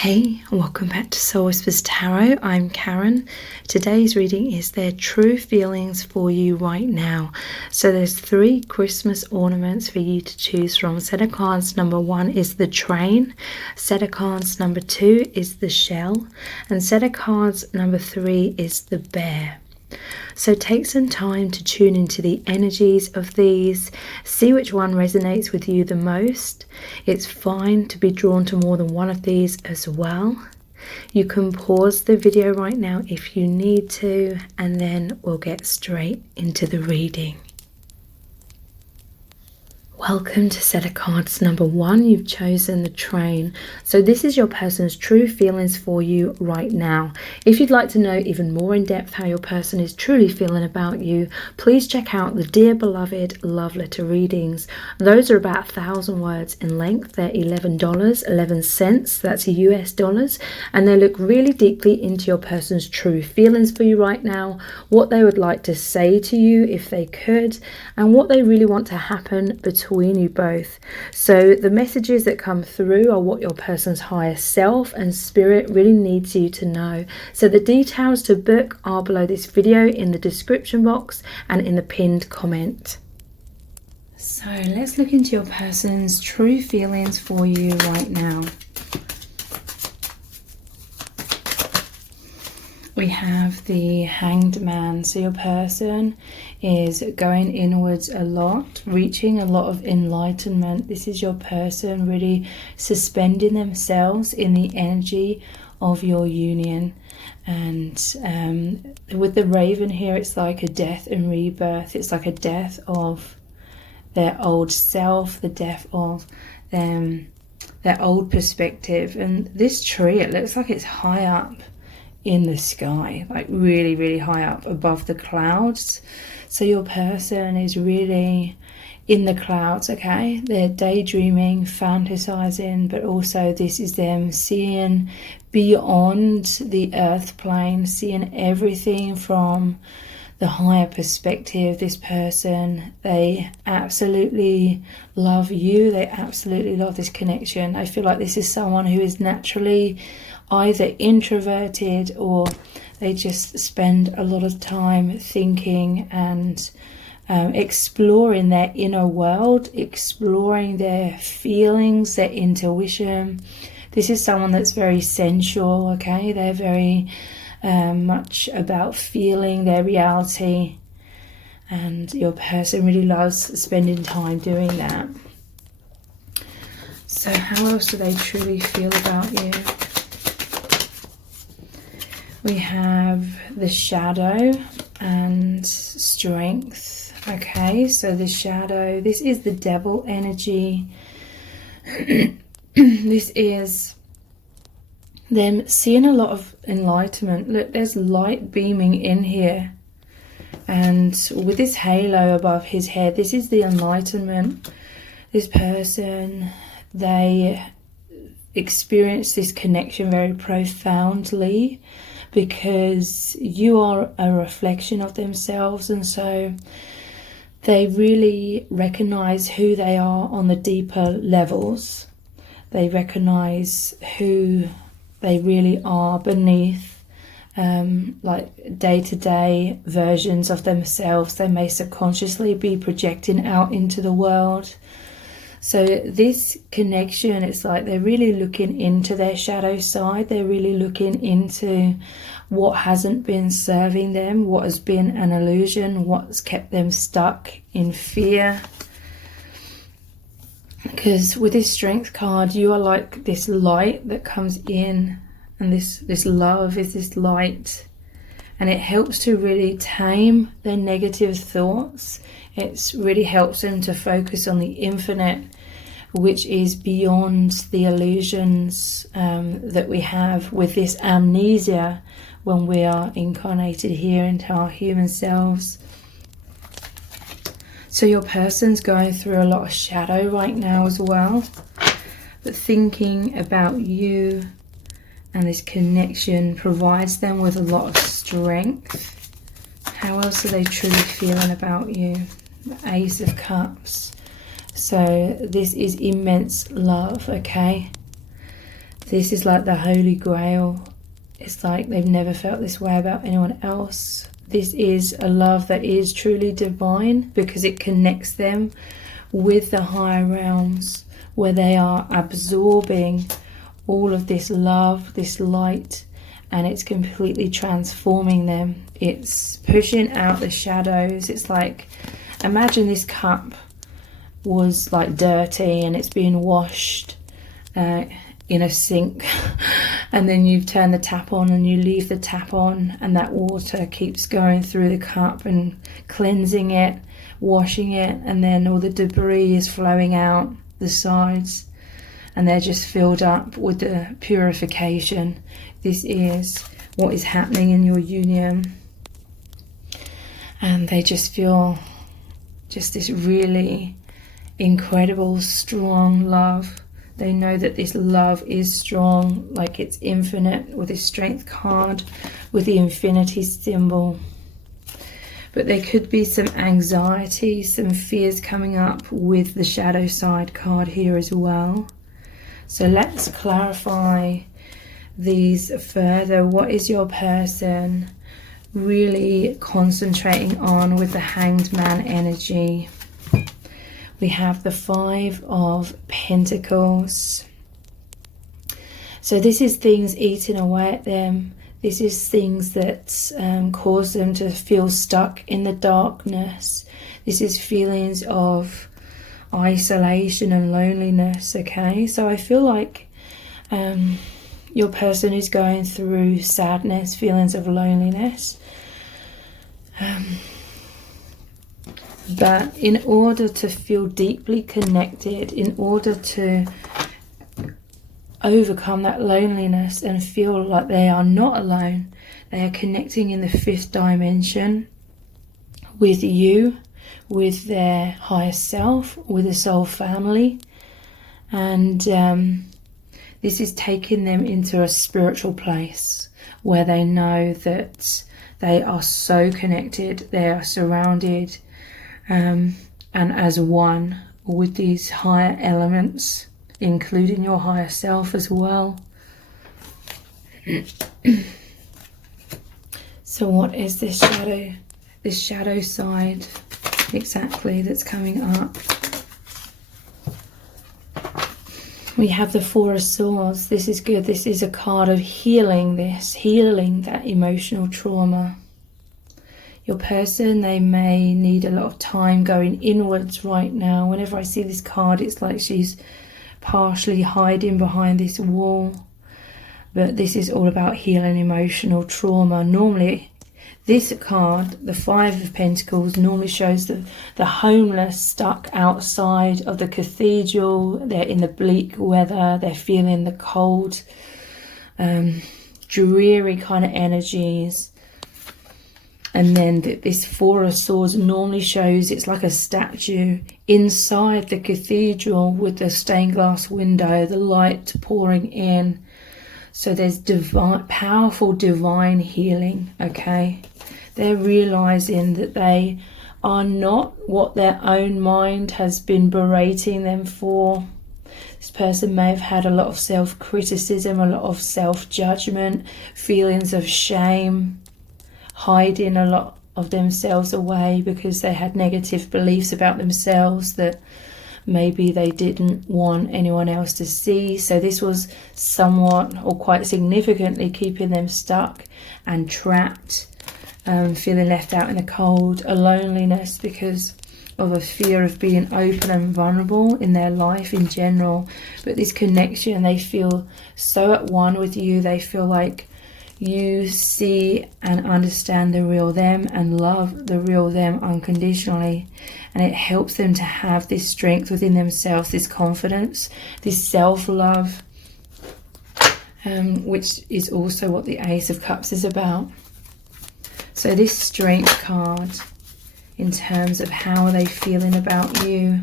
Hey, welcome back to Soul Whispers Tarot. I'm Karen. Today's reading is their true feelings for you right now. So there's 3 Christmas ornaments for you to choose from. Set of cards number 1 is the train. Set of cards number 2 is the shell. And set of cards number 3 is the bear. So take some time to tune into the energies of these, see which one resonates with you the most. It's fine to be drawn to more than one of these as well. You can pause the video right now if you need to, and then we'll get straight into the reading. Welcome to set of cards number 1. You've chosen the train. So this is your person's true feelings for you right now. If you'd like to know even more in depth how your person is truly feeling about you, please check out the Dear Beloved Love Letter readings. Those are about 1,000 words in length. They're $11.11. That's US dollars. And they look really deeply into your person's true feelings for you right now, what they would like to say to you if they could, and what they really want to happen between you both. So the messages that come through are what your person's higher self and spirit really needs you to know. So the details to book are below this video in the description box and in the pinned comment. So let's look into your person's true feelings for you right now. We have the Hanged Man. So your person is going inwards a lot, reaching a lot of enlightenment. This is your person really suspending themselves in the energy of your union. And with the raven here, it's like a death and rebirth. It's like a death of their old self, the death of them, their old perspective. And this tree, it looks like it's high up in the sky, like really, really high up above the clouds. So your person is really in the clouds, okay? They're daydreaming, fantasizing, but also this is them seeing beyond the earth plane, seeing everything from the higher perspective. This person, they absolutely love you. They absolutely love this connection. I feel like this is someone who is naturally either introverted, or they just spend a lot of time thinking and exploring their inner world, exploring their feelings, their intuition. This is someone that's very sensual, okay? They're very much about feeling their reality, and your person really loves spending time doing that. So how else do they truly feel about you? We have the shadow and strength. Okay, so the shadow, this is the devil energy. This is them seeing a lot of enlightenment. Look, there's light beaming in here. And with this halo above his head, this is the enlightenment. This person, they experience this connection very profoundly, because you are a reflection of themselves, and so they really recognize who they are on the deeper levels. They recognize who they really are beneath like day-to-day versions of themselves they may subconsciously be projecting out into the world. So this connection, it's like they're really looking into their shadow side. They're really looking into what hasn't been serving them, what has been an illusion, what's kept them stuck in fear. Because with this strength card, you are like this light that comes in, and this love is this light. And it helps to really tame their negative thoughts. It really helps them to focus on the infinite, which is beyond the illusions that we have with this amnesia when we are incarnated here into our human selves. So your person's going through a lot of shadow right now as well. But thinking about you and this connection provides them with a lot of strength. How else are they truly feeling about you? The Ace of Cups. So this is immense love, okay? This is like the Holy Grail. It's like they've never felt this way about anyone else. This is a love that is truly divine because it connects them with the higher realms, where they are absorbing all of this love, this light, and it's completely transforming them. It's pushing out the shadows. It's like, imagine this cup was like dirty and it's being washed in a sink, and then you turn the tap on and you leave the tap on, and that water keeps going through the cup and cleansing it, washing it, and then all the debris is flowing out the sides and they're just filled up with the purification. This is what is happening in your union, and they just feel just this really incredible strong love. They know that this love is strong, like it's infinite, with this strength card with the infinity symbol. But there could be some anxiety, some fears coming up with the shadow side card here as well. So let's clarify these further. What is your person really concentrating on with the Hanged Man energy? We have the 5 of Pentacles. So this is things eating away at them. This is things that cause them to feel stuck in the darkness. This is feelings of isolation and loneliness, okay? So I feel like your person is going through sadness, feelings of loneliness. But in order to feel deeply connected, in order to overcome that loneliness and feel like they are not alone, they are connecting in the 5th dimension with you, with their higher self, with the soul family. And this is taking them into a spiritual place where they know that they are so connected, they are surrounded and as one with these higher elements, including your higher self as well. So what is this shadow side exactly that's coming up? We have the 4 of Swords. This is good. This is a card of healing that emotional trauma. Your person, they may need a lot of time going inwards right now. Whenever I see this card, it's like she's partially hiding behind this wall. But this is all about healing emotional trauma. Normally, this card, the 5 of Pentacles, normally shows the homeless stuck outside of the cathedral. They're in the bleak weather. They're feeling the cold, dreary kind of energies. And then this 4 of Swords normally shows it's like a statue inside the cathedral with the stained glass window, the light pouring in. So there's powerful divine healing, okay? They're realizing that they are not what their own mind has been berating them for. This person may have had a lot of self-criticism, a lot of self-judgment, feelings of shame, hiding a lot of themselves away because they had negative beliefs about themselves that maybe they didn't want anyone else to see. So this was somewhat or quite significantly keeping them stuck and trapped, feeling left out in the cold, a loneliness because of a fear of being open and vulnerable in their life in general. But this connection, they feel so at one with you. They feel like you see and understand the real them and love the real them unconditionally, and it helps them to have this strength within themselves, this confidence, this self-love, which is also what the Ace of Cups is about. So this strength card, in terms of how are they feeling about you,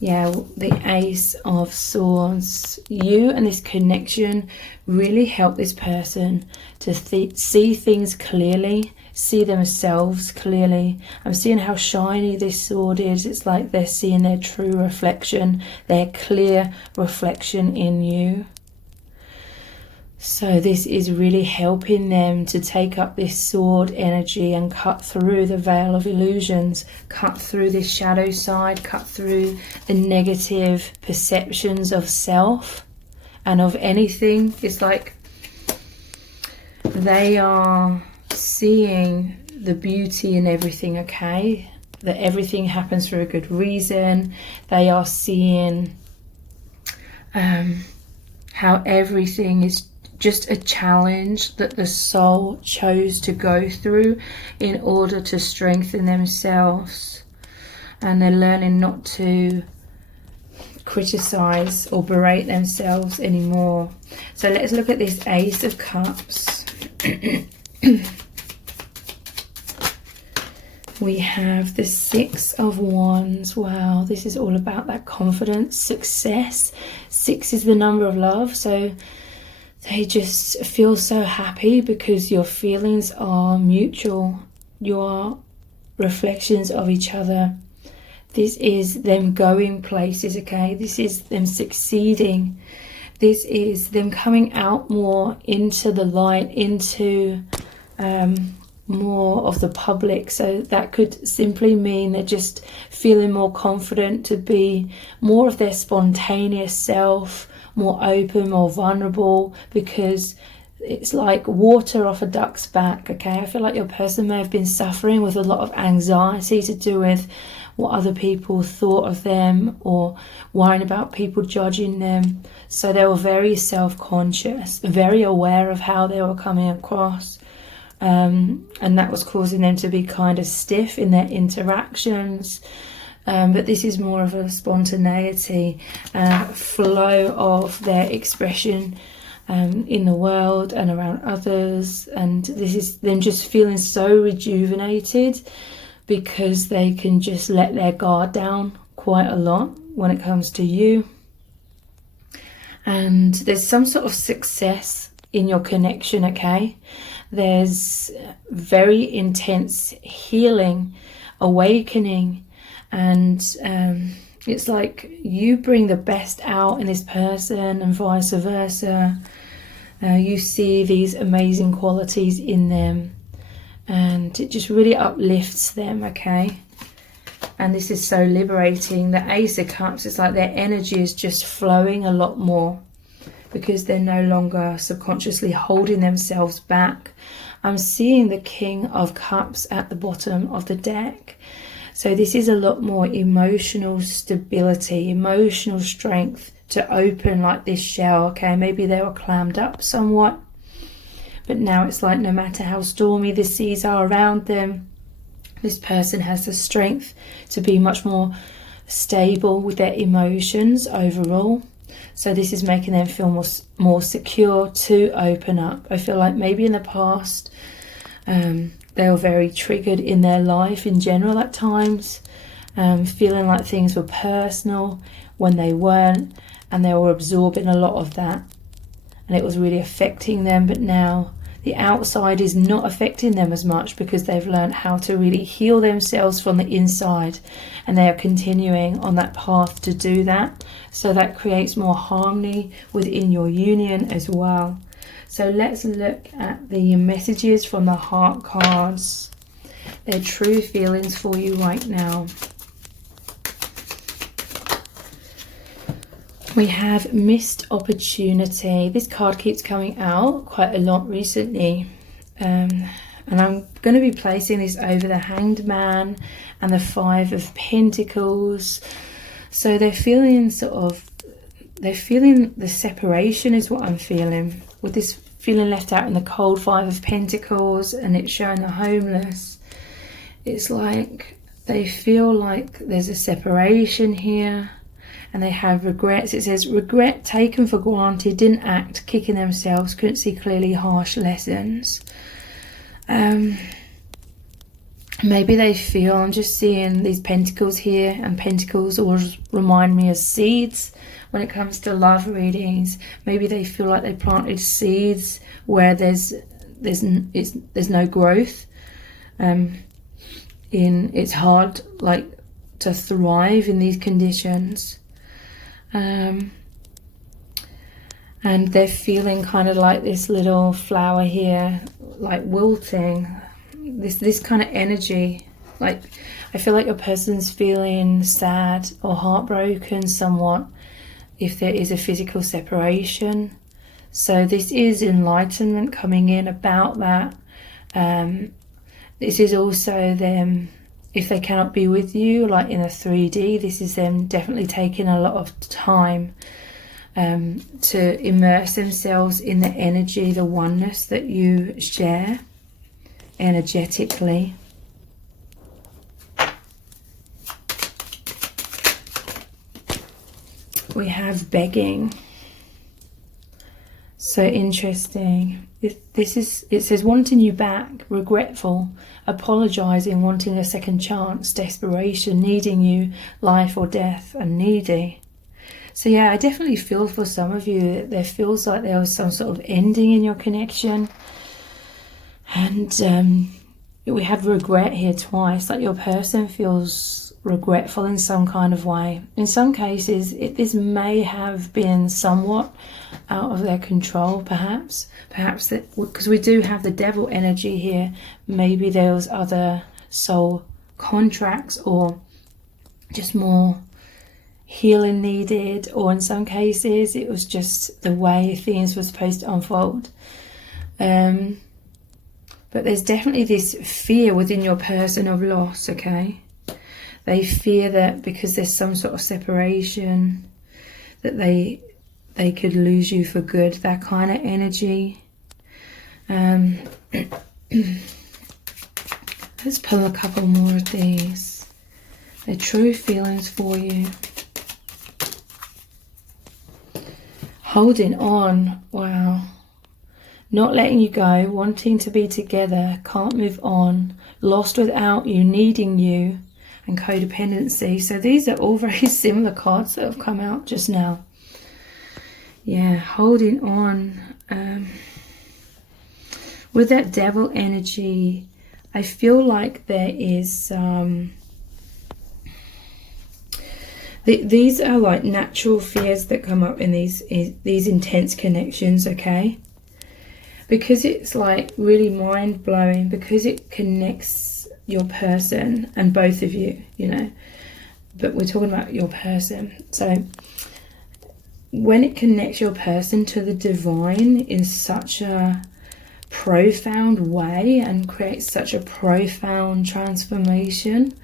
yeah, the Ace of Swords, you and this connection really help this person to see things clearly, see themselves clearly. I'm seeing how shiny this sword is. It's like they're seeing their true reflection, their clear reflection in you. So this is really helping them to take up this sword energy and cut through the veil of illusions, cut through this shadow side, cut through the negative perceptions of self and of anything. It's like they are seeing the beauty in everything, okay? That everything happens for a good reason. They are seeing how everything is just a challenge that the soul chose to go through in order to strengthen themselves. And they're learning not to criticize or berate themselves anymore. So let's look at this Ace of Cups. We have the Six of Wands. Wow, this is all about that confidence, success. 6 is the number of love, so they just feel so happy because your feelings are mutual. You are reflections of each other. This is them going places, okay? This is them succeeding. This is them coming out more into the light, into more of the public. So that could simply mean they're just feeling more confident to be more of their spontaneous self, more open, more vulnerable, because it's like water off a duck's back, okay? I feel like your person may have been suffering with a lot of anxiety to do with what other people thought of them or worrying about people judging them. So they were very self-conscious, very aware of how they were coming across. And that was causing them to be kind of stiff in their interactions. But this is more of a spontaneity, flow of their expression in the world and around others. And this is them just feeling so rejuvenated because they can just let their guard down quite a lot when it comes to you. And there's some sort of success in your connection, okay? There's very intense healing, awakening, and it's like you bring the best out in this person and vice versa. You see these amazing qualities in them and it just really uplifts them, okay? And this is so liberating. The Ace of Cups, it's like their energy is just flowing a lot more because they're no longer subconsciously holding themselves back. I'm seeing the King of Cups at the bottom of the deck. So this is a lot more emotional stability, emotional strength to open like this shell, okay? Maybe they were clammed up somewhat, but now it's like no matter how stormy the seas are around them, this person has the strength to be much more stable with their emotions overall. So this is making them feel more secure to open up. I feel like maybe in the past they were very triggered in their life in general at times, feeling like things were personal when they weren't, and they were absorbing a lot of that and it was really affecting them. But now the outside is not affecting them as much because they've learned how to really heal themselves from the inside, and they are continuing on that path to do that. So that creates more harmony within your union as well. So let's look at the messages from the heart cards, their true feelings for you right now. We have missed opportunity. This card keeps coming out quite a lot recently. And I'm going to be placing this over the Hanged Man and the Five of Pentacles. So they're feeling they're feeling the separation is what I'm feeling. With this feeling left out in the cold, Five of Pentacles, and it's showing the homeless. It's like they feel like there's a separation here. And they have regrets. It says, regret taken for granted, didn't act, kicking themselves, couldn't see clearly, harsh lessons. Maybe they feel, I'm just seeing these pentacles here, and pentacles always remind me of seeds when it comes to love readings. Maybe they feel like they planted seeds where there's no growth. It's hard like to thrive in these conditions. And they're feeling kind of like this little flower here, like wilting, this kind of energy. Like, I feel like a person's feeling sad or heartbroken somewhat if there is a physical separation. So this is enlightenment coming in about that. This is also them, if they cannot be with you, like in a 3D, this is them definitely taking a lot of time to immerse themselves in the energy, the oneness that you share energetically. We have begging. So interesting. It says wanting you back, regretful, apologizing, wanting a second chance, desperation, needing you, life or death, and needy. So yeah, I definitely feel for some of you that there feels like there was some sort of ending in your connection. And we have regret here twice, like your person feels regretful in some kind of way. In some cases, this may have been somewhat out of their control, perhaps that, because we do have the devil energy here, maybe there was other soul contracts or just more healing needed, or in some cases it was just the way things were supposed to unfold. But there's definitely this fear within your person of loss, okay? They fear that because there's some sort of separation that they could lose you for good, that kind of energy. Let's pull a couple more of these. Their true feelings for you. Holding on, wow. Not letting you go, wanting to be together, can't move on, lost without you, needing you, and codependency. So these are all very similar cards that have come out just now. Yeah, holding on. With that devil energy, I feel like there is these are like natural fears that come up in these intense connections, okay? Because it's like really mind-blowing, because it connects your person and both of you, you know, but we're talking about your person. So when it connects your person to the divine in such a profound way and creates such a profound transformation,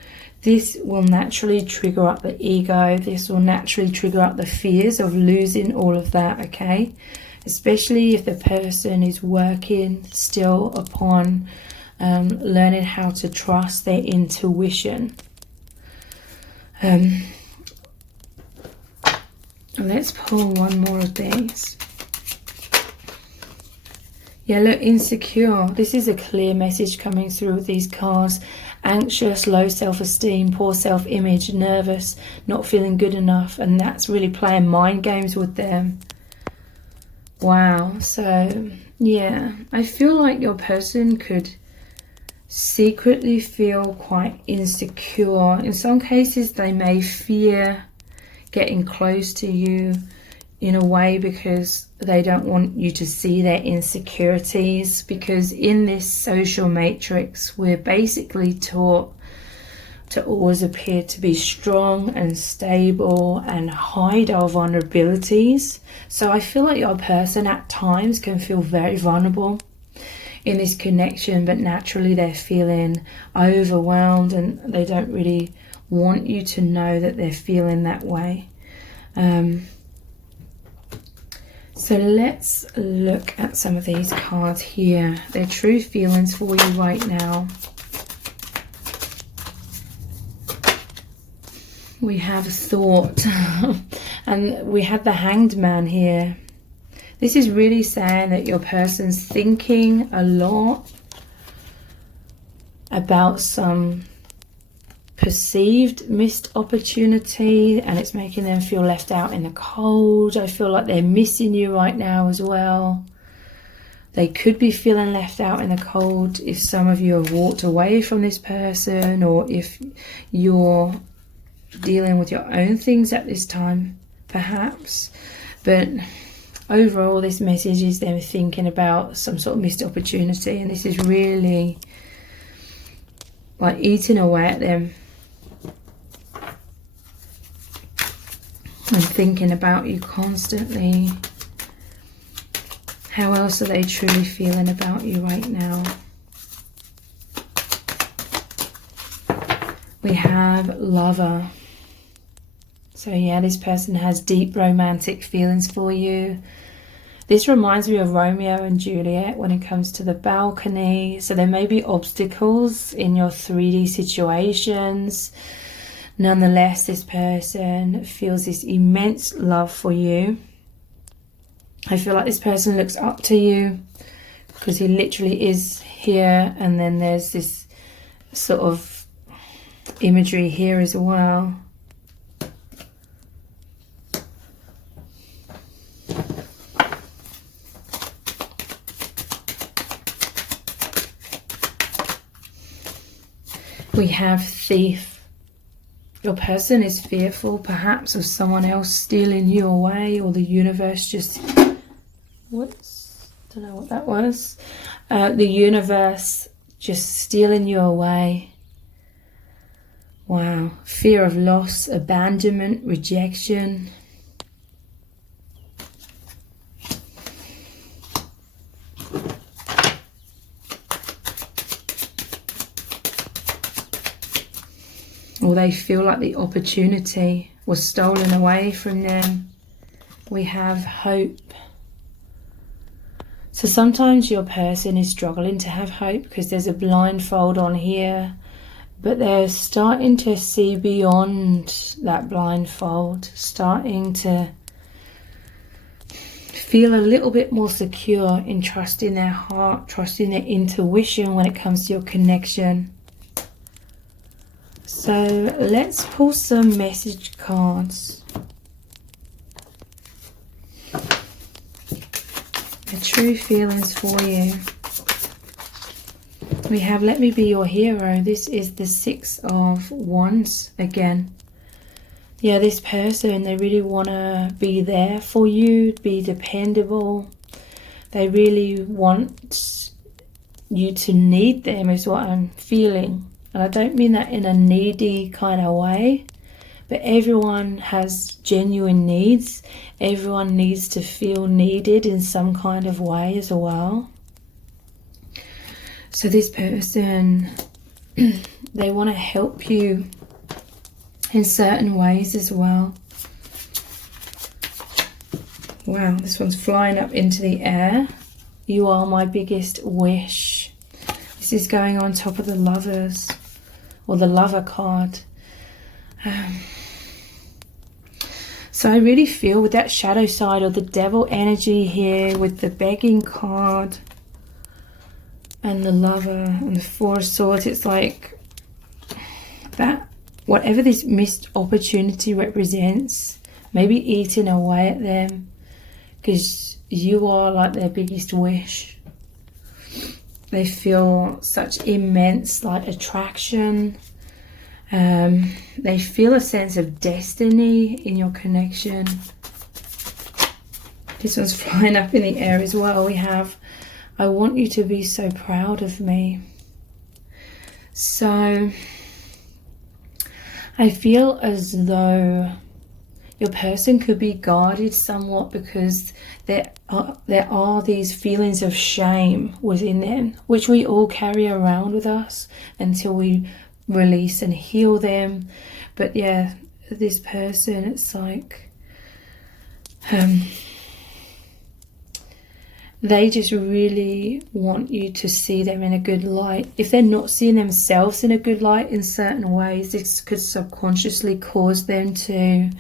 this will naturally trigger up the ego. This will naturally trigger up the fears of losing all of that, okay? Especially if the person is working still upon learning how to trust their intuition. Let's pull one more of these. Yeah, look, insecure. This is a clear message coming through with these cards. Anxious, low self-esteem, poor self-image, nervous, not feeling good enough. And that's really playing mind games with them. Wow. So, yeah, I feel like your person could secretly feel quite insecure. In some cases, they may fear getting close to you in a way because they don't want you to see their insecurities, because in this social matrix we're basically taught to always appear to be strong and stable and hide our vulnerabilities. So I feel like your person at times can feel very vulnerable in this connection, but naturally they're feeling overwhelmed and they don't really want you to know that they're feeling that way. So let's look at some of these cards here. Their true feelings for you right now. We have thought and we have the Hanged Man here. This is really saying that your person's thinking a lot about some perceived missed opportunity, and it's making them feel left out in the cold. I feel like they're missing you right now as well. They could be feeling left out in the cold if some of you have walked away from this person, or if you're dealing with your own things at this time, perhaps. But overall this message is them thinking about some sort of missed opportunity, and this is really like eating away at them and thinking about you constantly. How else are they truly feeling about you right now? We have Lover. So yeah, this person has deep romantic feelings for you. This reminds me of Romeo and Juliet when it comes to the balcony. So there may be obstacles in your 3D situations. Nonetheless, this person feels this immense love for you. I feel like this person looks up to you because he literally is here, and then there's this sort of imagery here as well. We have Thief. Your person is fearful perhaps of someone else stealing you away, or the universe just... don't know what that was. The universe just stealing you away. Wow. Fear of loss, abandonment, rejection. Or they feel like the opportunity was stolen away from them. We have Hope. So sometimes your person is struggling to have hope because there's a blindfold on here, but they're starting to see beyond that blindfold, starting to feel a little bit more secure in trusting their heart, trusting their intuition when it comes to your connection. So let's pull some message cards. The true feelings for you. We have Let Me Be Your Hero. This is the 6 of Wands again. Yeah, this person, they really want to be there for you, be dependable. They really want you to need them is what I'm feeling. And I don't mean that in a needy kind of way, but everyone has genuine needs. Everyone needs to feel needed in some kind of way as well. So this person, they want to help you in certain ways as well. Wow, this one's flying up into the air. You are my biggest wish. This is going on top of the Lovers, or the Lover card. So I really feel with that shadow side or the Devil energy here with the Begging card and the Lover and the 4 of Swords, it's like that whatever this missed opportunity represents, maybe eating away at them, because you are like their biggest wish. They feel such immense like attraction. They feel a sense of destiny in your connection. This one's flying up in the air as well. We have, I want you to be so proud of me. So I feel as though your person could be guarded somewhat because there are these feelings of shame within them, which we all carry around with us until we release and heal them. But yeah, this person, it's like they just really want you to see them in a good light. If they're not seeing themselves in a good light in certain ways, this could subconsciously cause them to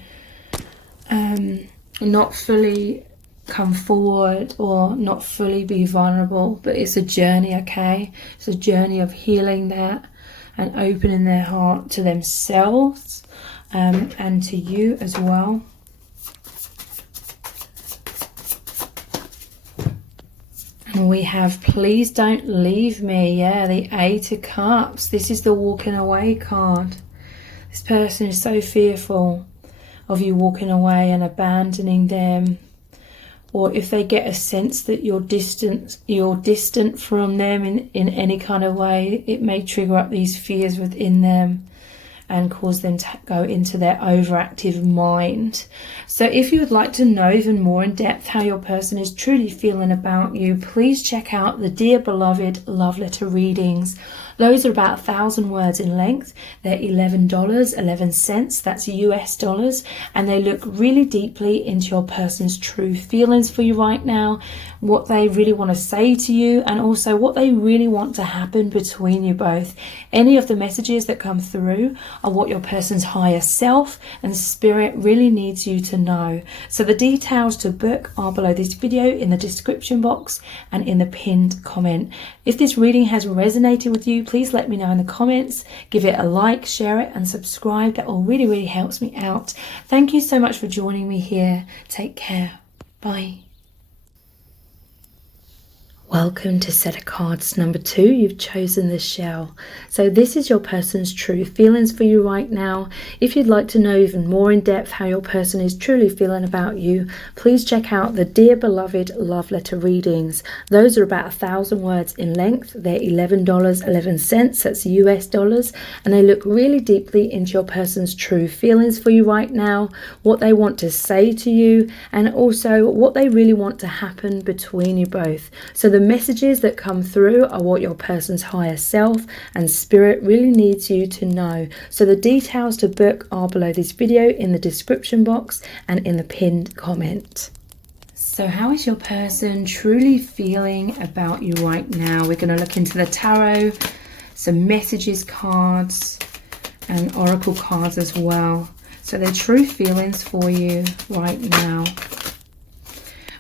not fully come forward or not fully be vulnerable. But it's a journey, okay? It's a journey of healing that and opening their heart to themselves and to you as well. And we have Please Don't Leave Me. Yeah, the 8 of Cups. This is the walking away card. This person is so fearful of you walking away and abandoning them. or if they get a sense that you're distant from them in any kind of way, it may trigger up these fears within them and cause them to go into their overactive mind. So if you would like to know even more in depth how your person is truly feeling about you, please check out the Dear Beloved love letter readings. Those are about 1,000 words in length. They're $11.11, that's US dollars, and they look really deeply into your person's true feelings for you right now, what they really want to say to you, and also what they really want to happen between you both. Any of the messages that come through are what your person's higher self and spirit really needs you to know. So the details to book are below this video in the description box and in the pinned comment. If this reading has resonated with you, please let me know in the comments. Give it a like, share it and subscribe. That all really helps me out. Thank you so much for joining me here. Take care. Bye. Welcome to set of cards number 2. You've chosen the shell. So this is your person's true feelings for you right now. If you'd like to know even more in depth how your person is truly feeling about you, please check out the Dear Beloved love letter readings. Those are about 1,000 words in length. They're $11.11, that's US dollars, and they look really deeply into your person's true feelings for you right now, what they want to say to you, and also what they really want to happen between you both. So the messages that come through are what your person's higher self and spirit really needs you to know. So the details to book are below this video in the description box and in the pinned comment. So how is your person truly feeling about you right now? We're going to look into the tarot, some messages cards and oracle cards as well. So their true feelings for you right now.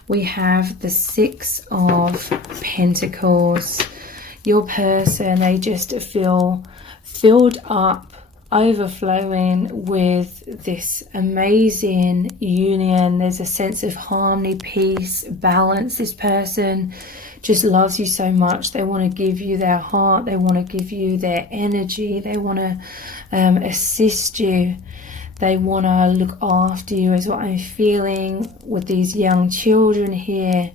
We have the 6 of Pentacles. Your person, they just feel filled up, overflowing with this amazing union. There's a sense of harmony, peace, balance. This person just loves you so much. They want to give you their heart. They want to give you their energy. They want to assist you. They want to look after you, is what I'm feeling with these young children here.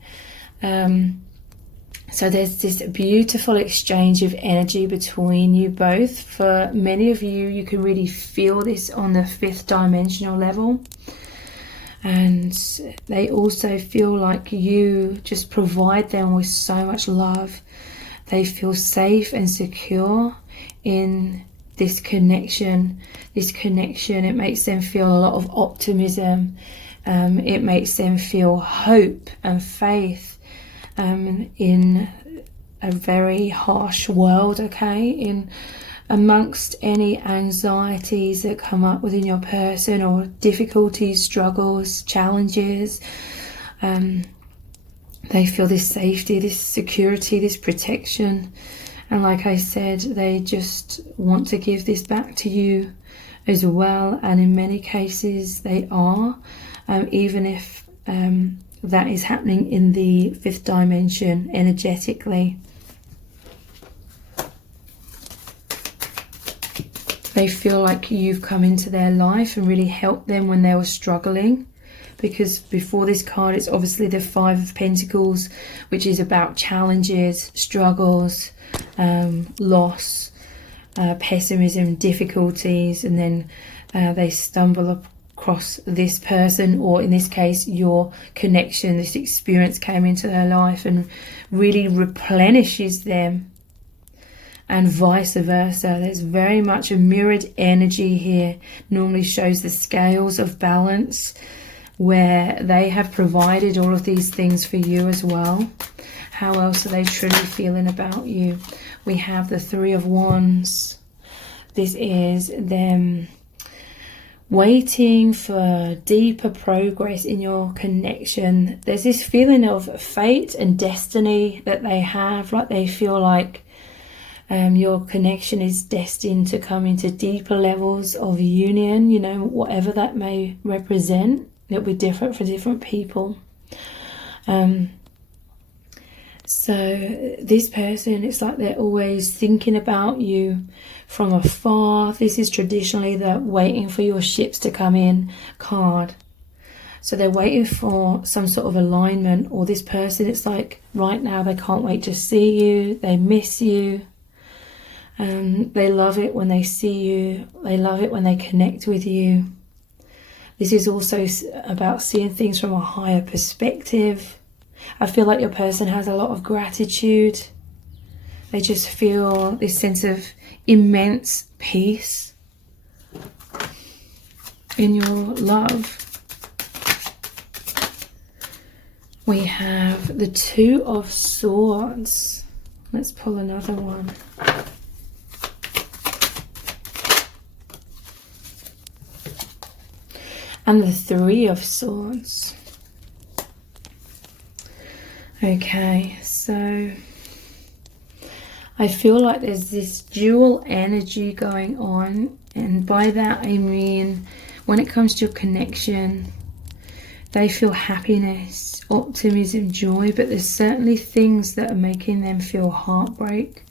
So there's this beautiful exchange of energy between you both. For many of you, you can really feel this on the 5th dimensional level. And they also feel like you just provide them with so much love. They feel safe and secure in this connection. It makes them feel a lot of optimism. It makes them feel hope and faith in a very harsh world, okay? In amongst any anxieties that come up within your person, or difficulties, struggles, challenges, they feel this safety, this security, this protection. And like I said, they just want to give this back to you as well. And in many cases they are, even if that is happening in the 5th dimension energetically. They feel like you've come into their life and really helped them when they were struggling. Because before this card, it's obviously the 5 of Pentacles, which is about challenges, struggles, loss, pessimism, difficulties, and then they stumble across this person, or in this case your connection. This experience came into their life and really replenishes them, and vice versa. There's very much a mirrored energy here. Normally shows the scales of balance, where they have provided all of these things for you as well. How else are they truly feeling about you? We have the 3 of Wands. This is them waiting for deeper progress in your connection. There's this feeling of fate and destiny that they have, like they feel like your connection is destined to come into deeper levels of union, you know, whatever that may represent. It'll be different for different people. So this person, it's like they're always thinking about you from afar. This is traditionally the waiting for your ships to come in card. So they're waiting for some sort of alignment, or this person, it's like right now they can't wait to see you, they miss you. They love it when they see you, they love it when they connect with you. This is also about seeing things from a higher perspective. I feel like your person has a lot of gratitude. They just feel this sense of immense peace in your love. We have the Two of Swords. Let's pull another one. And the Three of Swords. Okay, so I feel like there's this dual energy going on, and by that I mean when it comes to your connection, they feel happiness, optimism, joy, but there's certainly things that are making them feel heartbreak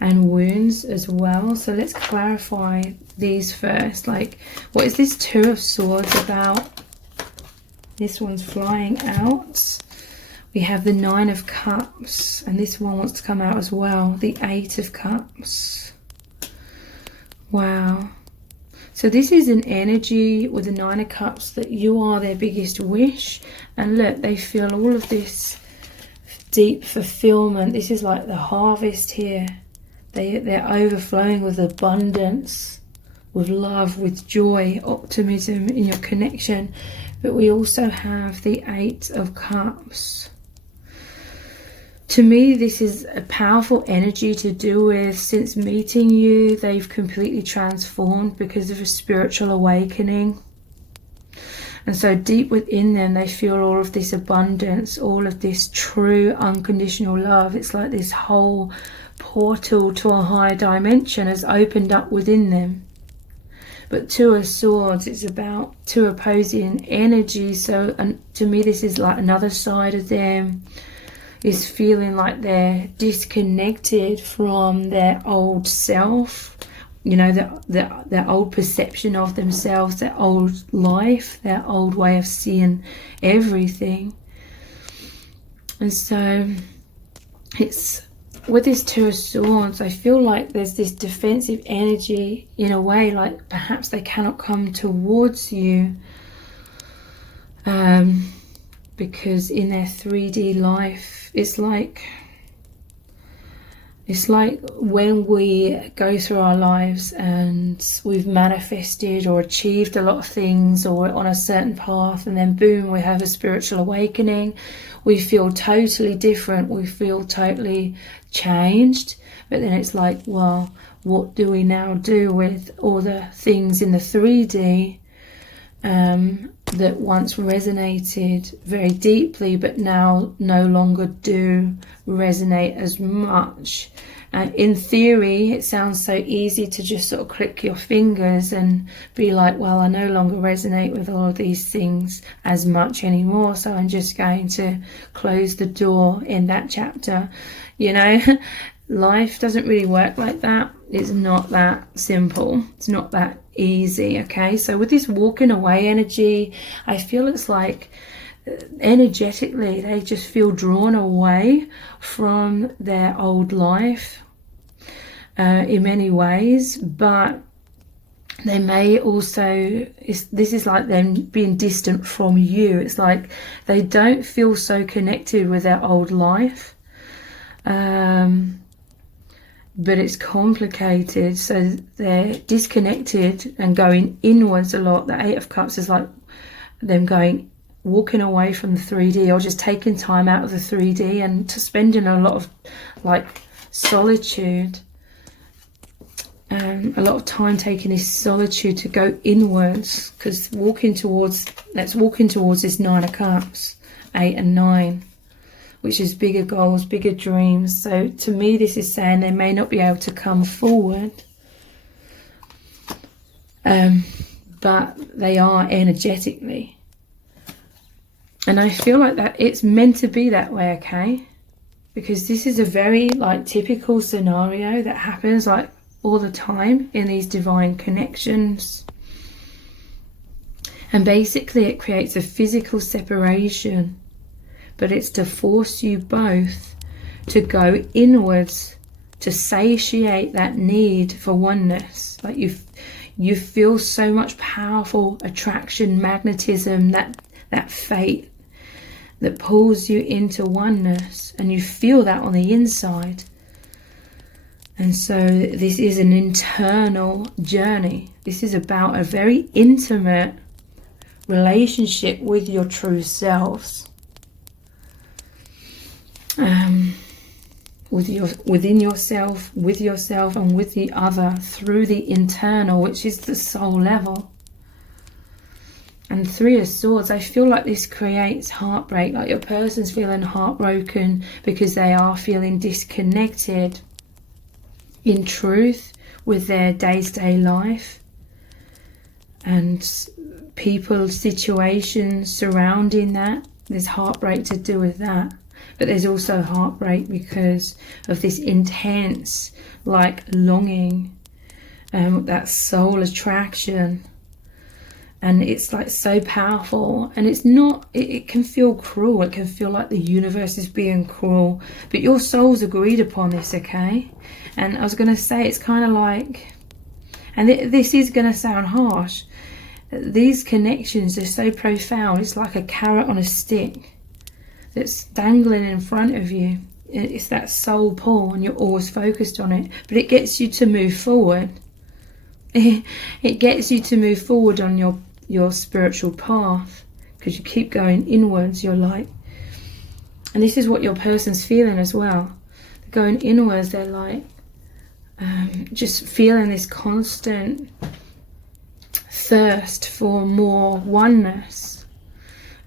and wounds as well. So let's clarify these first. Like, what is this Two of Swords about? This one's flying out. We have the Nine of Cups, and this one wants to come out as well. The Eight of Cups. Wow. So this is an energy with the Nine of Cups that you are their biggest wish. And look, they feel all of this deep fulfillment. This is like the harvest here. They're overflowing with abundance, with love, with joy, optimism in your connection. But we also have the Eight of Cups. To me, this is a powerful energy to do with. Since meeting you, they've completely transformed because of a spiritual awakening. And so deep within them, they feel all of this abundance, all of this true unconditional love. It's like this whole portal to a higher dimension has opened up within them. But Two of Swords, it's about two opposing energies. So to me, this is like another side of them is feeling like they're disconnected from their old self, you know, their old perception of themselves, their old life, their old way of seeing everything. And so it's with this Two of Swords, I feel like there's this defensive energy in a way, like perhaps they cannot come towards you because in their 3D life, it's like when we go through our lives and we've manifested or achieved a lot of things, or we're on a certain path, and then boom, we have a spiritual awakening. We feel totally different. We feel totally changed. But then it's like, well, what do we now do with all the things in the 3D that once resonated very deeply, but now no longer do resonate as much? In theory, it sounds so easy to just sort of click your fingers and be like, well, I no longer resonate with all of these things as much anymore, so I'm just going to close the door in that chapter. You know, life doesn't really work like that. It's not that simple. It's not that easy, okay? So with this walking away energy, I feel it's like energetically they just feel drawn away from their old life in many ways, but they may also, this is like them being distant from you. It's like they don't feel so connected with their old life, but it's complicated, so they're disconnected and going inwards a lot. The Eight of Cups is like them walking away from the 3D, or just taking time out of the 3D and spending a lot of like solitude, a lot of time taking this solitude to go inwards, because let's walk in towards this Nine of Cups, 8 and 9, which is bigger goals, bigger dreams. So to me, this is saying they may not be able to come forward, but they are energetically. And I feel like that it's meant to be that way, okay? Because this is a very like typical scenario that happens like all the time in these divine connections. And basically it creates a physical separation, but it's to force you both to go inwards, to satiate that need for oneness. Like you feel so much powerful attraction, magnetism, that fate that pulls you into oneness, and you feel that on the inside. And so this is an internal journey. This is about a very intimate relationship with your true selves, within yourself, with yourself, and with the other, through the internal, which is the soul level. And Three of Swords, I feel like this creates heartbreak, like your person's feeling heartbroken because they are feeling disconnected in truth with their day-to-day life, and people, situations surrounding that. There's heartbreak to do with that, but there's also heartbreak because of this intense like longing, that soul attraction. And it's like so powerful, and it's not, it can feel cruel. It can feel like the universe is being cruel, but your soul's agreed upon this, okay? And I was going to say, it's kind of like, and this is going to sound harsh, these connections are so profound. It's like a carrot on a stick that's dangling in front of you. It's that soul pull, and you're always focused on it, but it gets you to move forward. It gets you to move forward on your spiritual path, because you keep going inwards. You're like, and this is what your person's feeling as well. They're going inwards. They're like just feeling this constant thirst for more oneness,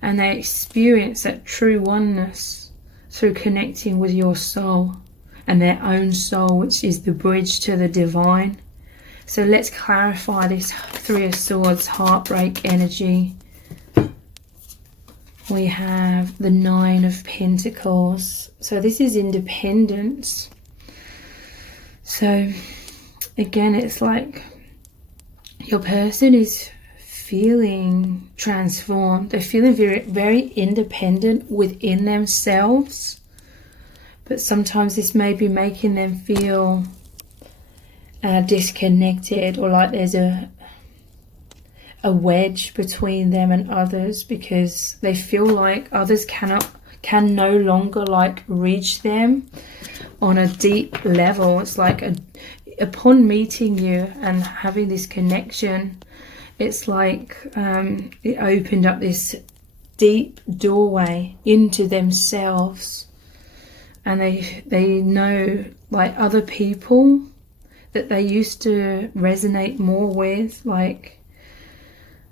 and they experience that true oneness through connecting with your soul and their own soul, which is the bridge to the divine. So let's clarify this Three of Swords heartbreak energy. We have the Nine of Pentacles. So this is independence. So again, it's like your person is feeling transformed. They're feeling very, very independent within themselves. But sometimes this may be making them feel disconnected, or like there's a wedge between them and others, because they feel like others can no longer like reach them on a deep level. It's like upon meeting you and having this connection, it's like it opened up this deep doorway into themselves, and they know like other people that they used to resonate more with, like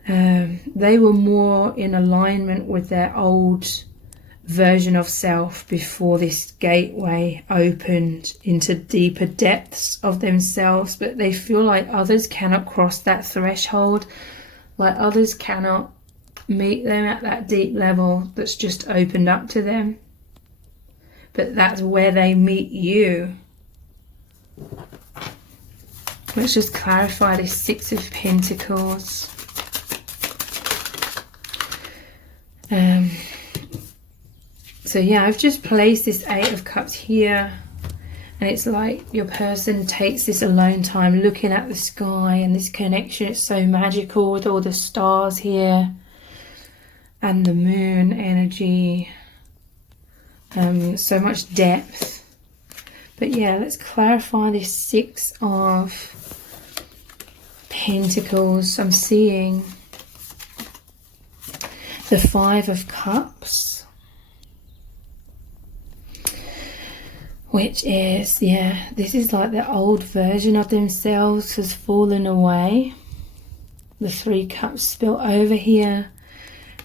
they were more in alignment with their old version of self before this gateway opened into deeper depths of themselves. But they feel like others cannot cross that threshold, like others cannot meet them at that deep level that's just opened up to them. But that's where they meet you. Let's just clarify this Six of Pentacles. So yeah, I've just placed this Eight of Cups here, and it's like your person takes this alone time looking at the sky, and this connection, it's so magical with all the stars here and the moon energy, so much depth. But yeah, let's clarify this Six of Pentacles. I'm seeing the Five of Cups, which is, yeah, this is like the old version of themselves has fallen away. The Three Cups spill over here,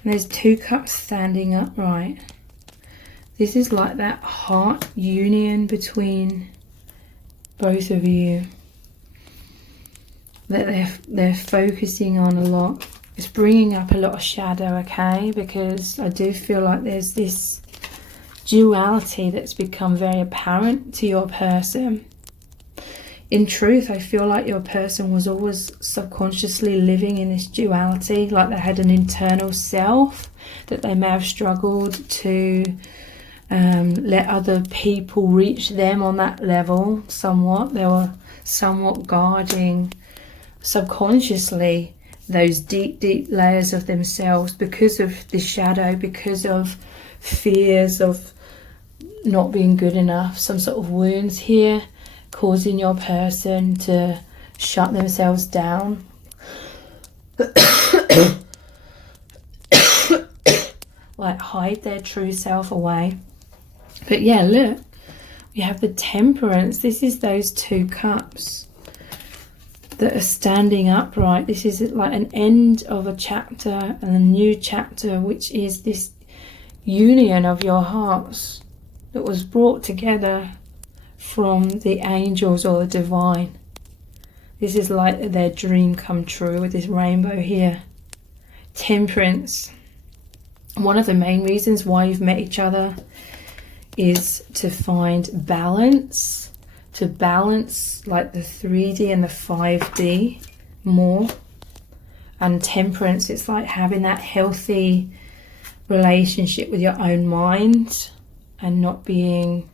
and there's Two Cups standing upright. This is like that heart union between both of you that they're focusing on a lot. It's bringing up a lot of shadow, okay? Because I do feel like there's this duality that's become very apparent to your person. in truth, I feel like your person was always subconsciously living in this duality, like they had an internal self that they may have struggled to let other people reach them on that level somewhat. They were somewhat guarding subconsciously those deep layers of themselves because of the shadow, because of fears of not being good enough, some sort of wounds here causing your person to shut themselves down. Like hide their true self away. But yeah, look, we have the Temperance. This is those 2 cups that are standing upright. This is like an end of a chapter and a new chapter, which is this union of your hearts that was brought together from the angels or the divine. This is like their dream come true with this rainbow here. Temperance. One of the main reasons why you've met each other is to find balance, to balance like the 3D and the 5D more. And Temperance, it's like having that healthy relationship with your own mind and not being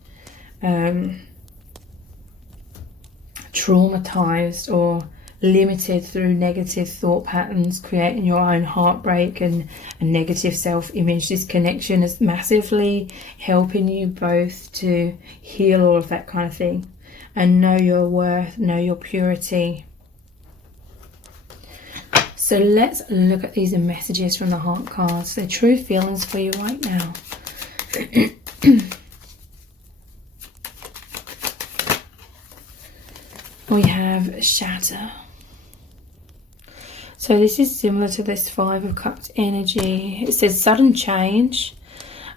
traumatized or limited through negative thought patterns, creating your own heartbreak and a negative self-image. This connection is massively helping you both to heal all of that kind of thing and know your worth, know your purity. So let's look at these messages from the heart cards. Their true feelings for you right now. We have Shatter. So this is similar to this 5 of Cups energy. It says sudden change.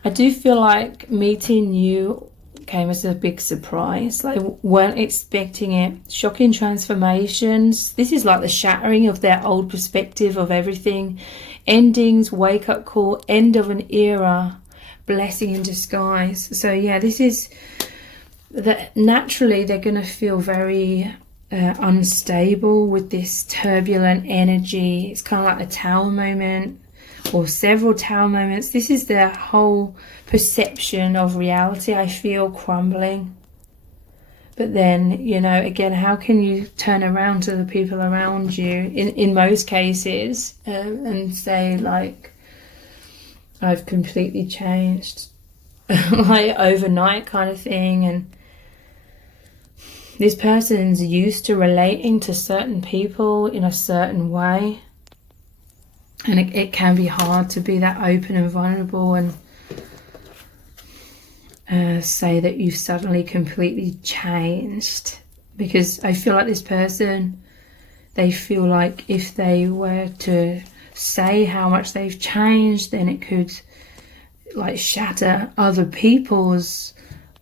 I do feel like meeting you came as a big surprise. They weren't expecting it. Shocking transformations. This is like the shattering of their old perspective of everything. Endings, wake up call, end of an era, blessing in disguise. So yeah, this is that naturally they're going to feel very unstable with this turbulent energy. It's kind of like a tower moment or several tower moments. This is their whole perception of reality, I feel, crumbling. But then, you know, again, how can you turn around to the people around you in most cases and say like, I've completely changed like overnight kind of thing. And this person's used to relating to certain people in a certain way, and it can be hard to be that open and vulnerable and say that you've suddenly completely changed, because I feel like this person, they feel like if they were to say how much they've changed, then it could like shatter other people's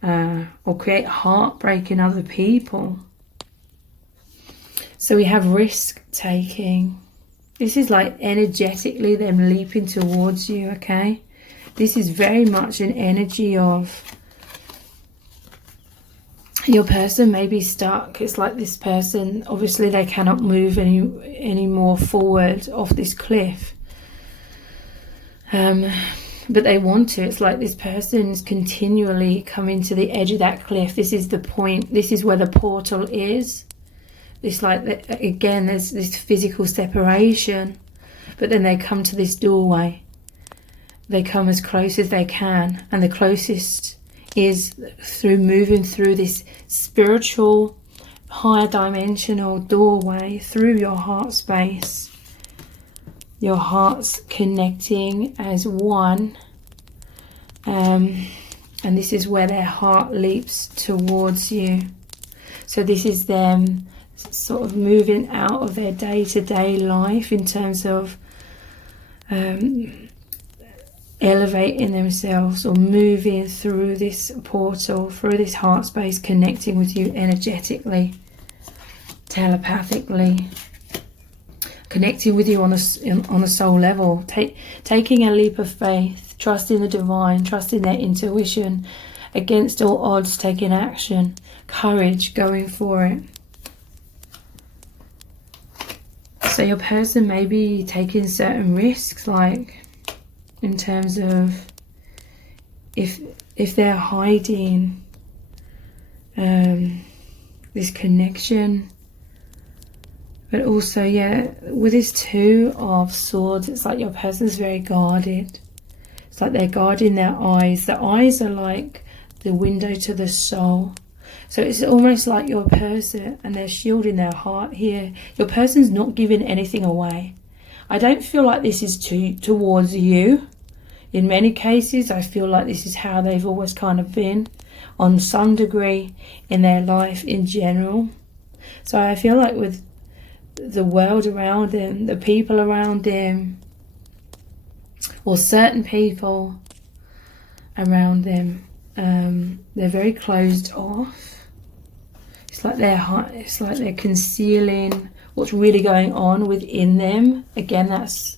or create heartbreak in other people. So we have risk taking. This is like energetically them leaping towards you, okay? This is very much an energy of your person may be stuck. It's like this person, obviously they cannot move any more forward off this cliff. But they want to. It's like this person is continually coming to the edge of that cliff. This is the point. This is where the portal is. It's like, again, there's this physical separation. But then they come to this doorway. They come as close as they can. And the closest is through moving through this spiritual, higher dimensional doorway through your heart space. Your heart's connecting as one, and this is where their heart leaps towards you. So this is them sort of moving out of their day-to-day life in terms of elevating themselves or moving through this portal, through this heart space, connecting with you energetically, telepathically, connecting with you on a soul level, taking a leap of faith, trusting the divine, trusting their intuition, against all odds, taking action, courage, going for it. So your person may be taking certain risks, like in terms of if they're hiding this connection. But also, yeah, with this Two of Swords, it's like your person's very guarded. It's like they're guarding their eyes. The eyes are like the window to the soul. So it's almost like your person, and they're shielding their heart here. Your person's not giving anything away. I don't feel like this is towards you. In many cases, I feel like this is how they've always kind of been, on some degree, in their life in general. So I feel like with the world around them, the people around them, or certain people around them, they're very closed off. It's like they're concealing what's really going on within them. Again, that's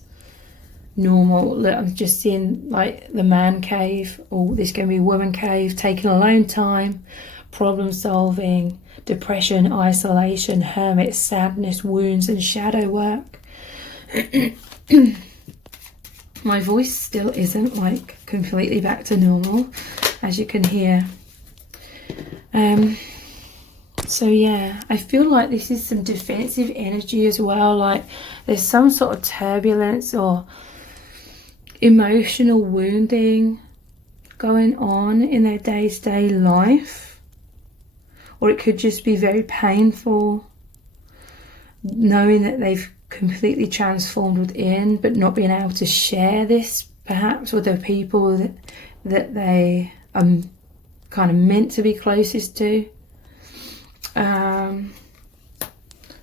normal. I'm just seeing like the man cave, or this can be woman cave, taking alone time, problem solving, depression, isolation, hermit, sadness, wounds, and shadow work. My voice still isn't like completely back to normal, as you can hear. So yeah, I feel like this is some defensive energy as well. Like there's some sort of turbulence or emotional wounding going on in their day-to-day life. Or it could just be very painful, knowing that they've completely transformed within, but not being able to share this perhaps with the people that they are kind of meant to be closest to.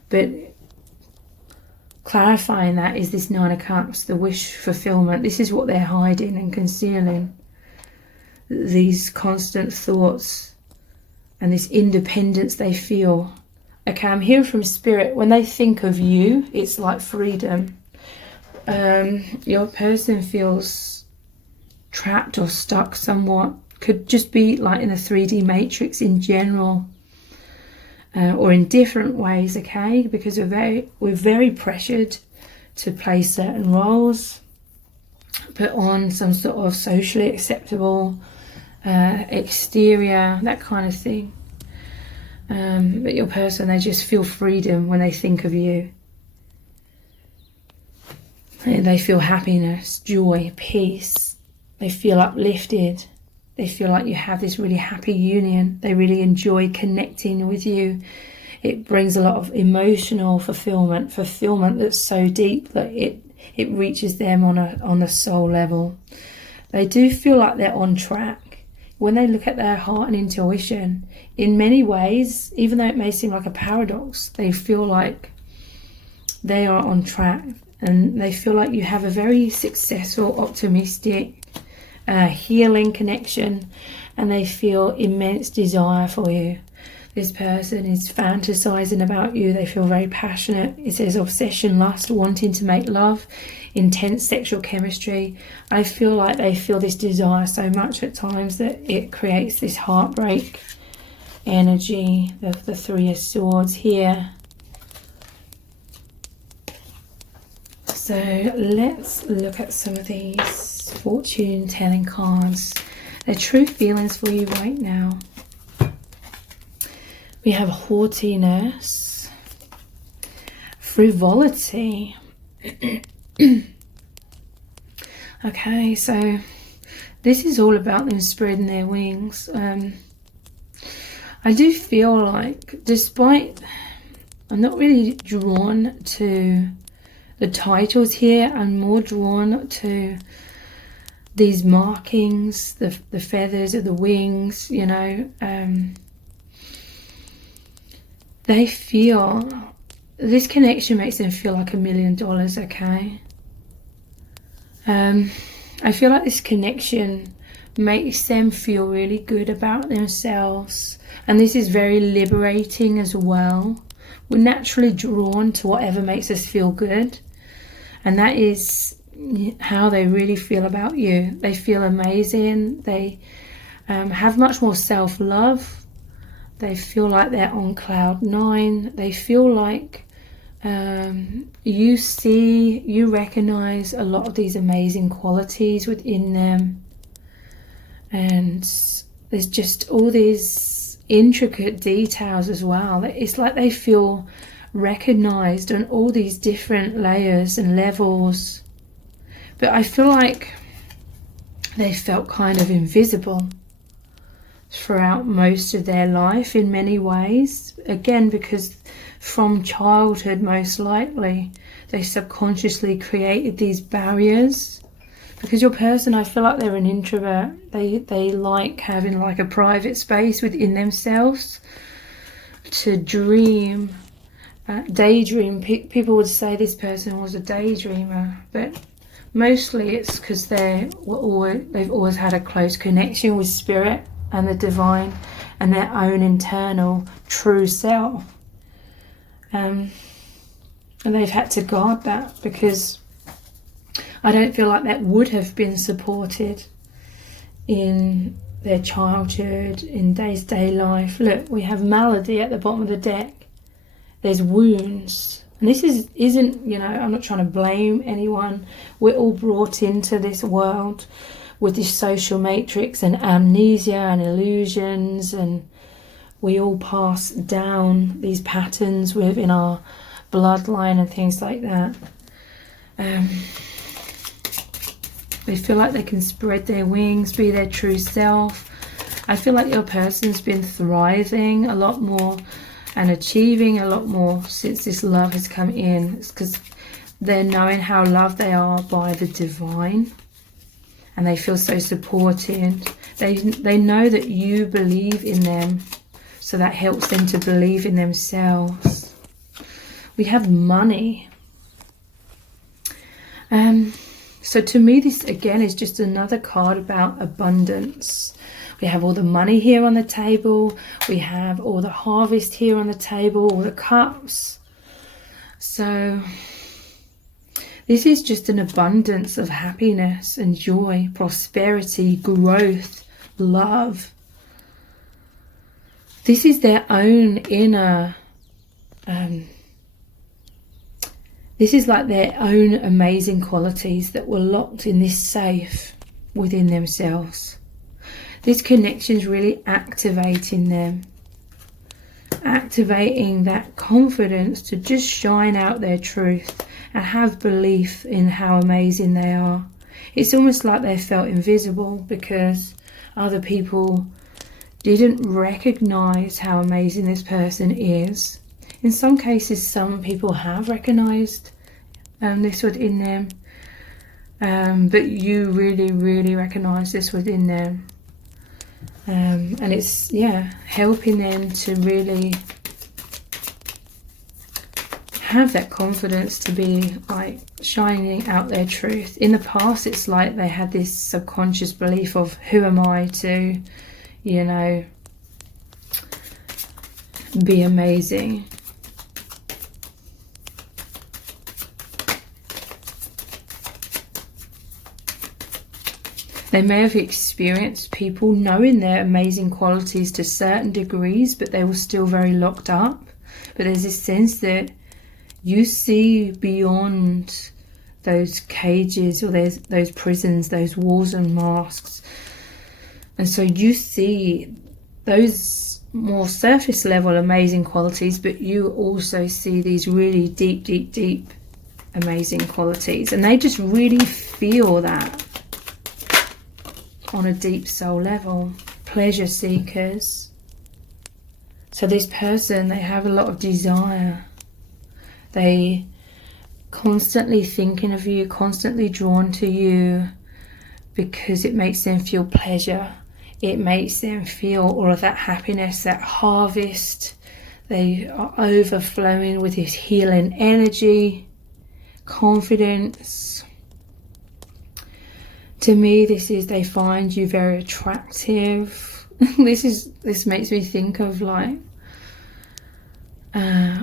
But clarifying that is this Nine of Cups, the wish fulfillment. This is what they're hiding and concealing. These constant thoughts and this independence they feel. Okay, I'm hearing from Spirit, when they think of you, it's like freedom. Your person feels trapped or stuck somewhat. Could just be like in a 3D matrix in general, or in different ways, okay? Because we're very pressured to play certain roles, put on some sort of socially acceptable exterior, that kind of thing. But your person, they just feel freedom when they think of you. And they feel happiness, joy, peace. They feel uplifted. They feel like you have this really happy union. They really enjoy connecting with you. It brings a lot of emotional fulfillment that's so deep that it reaches them on a soul level. They do feel like they're on track. When they look at their heart and intuition, in many ways, even though it may seem like a paradox, they feel like they are on track, and they feel like you have a very successful, optimistic, healing connection, and they feel immense desire for you. This person is fantasizing about you. They feel very passionate. It says obsession, lust, wanting to make love, intense sexual chemistry. I feel like they feel this desire so much at times that it creates this heartbreak energy of the Three of Swords here. So let's look at some of these fortune telling cards. Their true feelings for you right now. We have haughtiness, frivolity. Okay, so this is all about them spreading their wings. I do feel like, despite I'm not really drawn to the titles here, I'm more drawn to these markings, the feathers of the wings, you know. They feel, this connection makes them feel like $1 million, okay? I feel like this connection makes them feel really good about themselves, and this is very liberating as well. We're naturally drawn to whatever makes us feel good, and that is how they really feel about you. They feel amazing. They have much more self-love. They feel like they're on cloud 9. They feel like you recognize a lot of these amazing qualities within them, and there's just all these intricate details as well. It's like they feel recognized on all these different layers and levels, but I feel like they felt kind of invisible throughout most of their life in many ways, again because from childhood most likely they subconsciously created these barriers. Because your person, I feel like they're an introvert. They like having like a private space within themselves to dream, daydream. People would say this person was a daydreamer, but mostly it's because they've always had a close connection with spirit and the divine and their own internal true self. And they've had to guard that, because I don't feel like that would have been supported in their childhood, in day-to-day life. Look, we have malady at the bottom of the deck. There's wounds. And this isn't, you know, I'm not trying to blame anyone. We're all brought into this world with this social matrix and amnesia and illusions, and we all pass down these patterns within our bloodline and things like that. They feel like they can spread their wings, be their true self. I feel like your person's been thriving a lot more and achieving a lot more since this love has come in. It's because they're knowing how loved they are by the divine, and they feel so supported. They know that you believe in them, so that helps them to believe in themselves. We have money. So to me, this again is just another card about abundance. We have all the money here on the table. We have all the harvest here on the table, all the cups. So this is just an abundance of happiness and joy, prosperity, growth, love. This is their own inner, this is like their own amazing qualities that were locked in this safe within themselves. This connection is really activating them, activating that confidence to just shine out their truth and have belief in how amazing they are. It's almost like they felt invisible because other people didn't recognize how amazing this person is. In some cases, some people have recognized this within them, but you really, really recognize this within them. And it's, helping them to really have that confidence to be like shining out their truth. In the past, it's like they had this subconscious belief of, who am I to, be amazing. They may have experienced people knowing their amazing qualities to certain degrees, but they were still very locked up. But there's this sense that you see beyond those cages or those prisons, those walls and masks. And so you see those more surface level amazing qualities, but you also see these really deep, deep, deep amazing qualities. And they just really feel that on a deep soul level. Pleasure seekers. So this person, they have a lot of desire. They constantly thinking of you, constantly drawn to you, because it makes them feel pleasure. It makes them feel all of that happiness, that harvest. They are overflowing with this healing energy, confidence. To me, this is, they find you very attractive. This makes me think of like,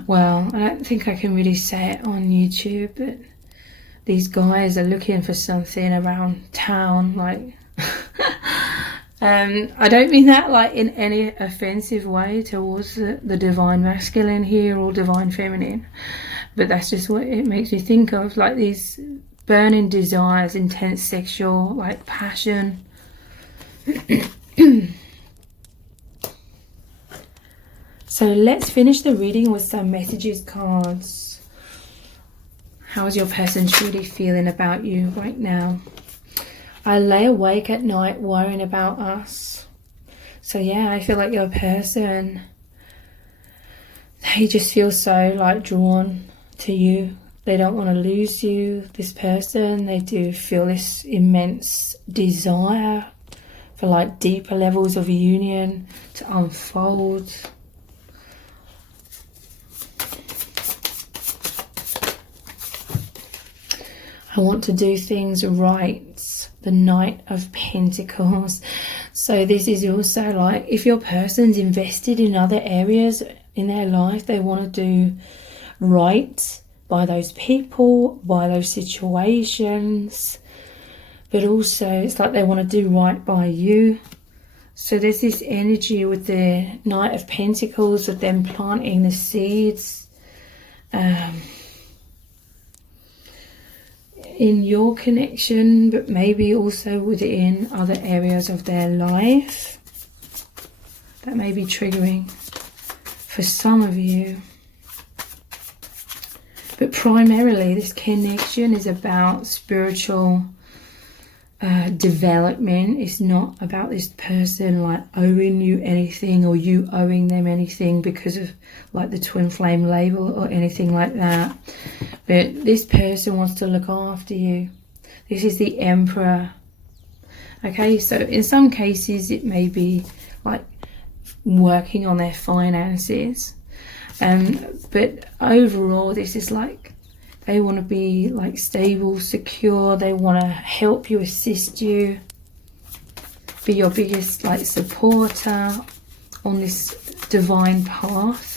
well, I don't think I can really say it on YouTube, but these guys are looking for something around town, like, I don't mean that like in any offensive way towards the divine masculine here or divine feminine, but that's just what it makes me think of, like these burning desires, intense sexual like passion. So let's finish the reading with some messages cards. How is your person truly feeling about you right now? I lay awake at night worrying about us. So yeah, I feel like your person, they just feel so like drawn to you. They don't want to lose you, this person. They do feel this immense desire for like deeper levels of union to unfold. I want to do things right. The Knight of Pentacles. So this is also like, if your person's invested in other areas in their life, they want to do right by those people, by those situations, but also it's like they want to do right by you. So there's this energy with the Knight of Pentacles, with them planting the seeds in your connection, but maybe also within other areas of their life that may be triggering for some of you. But primarily this connection is about spiritual development. It's not about this person like owing you anything or you owing them anything because of like the twin flame label or anything like that. But this person wants to look after you. This is the Emperor. Okay, so in some cases it may be like working on their finances, but overall this is like they want to be like stable, secure. They want to help you, assist you, be your biggest like supporter on this divine path.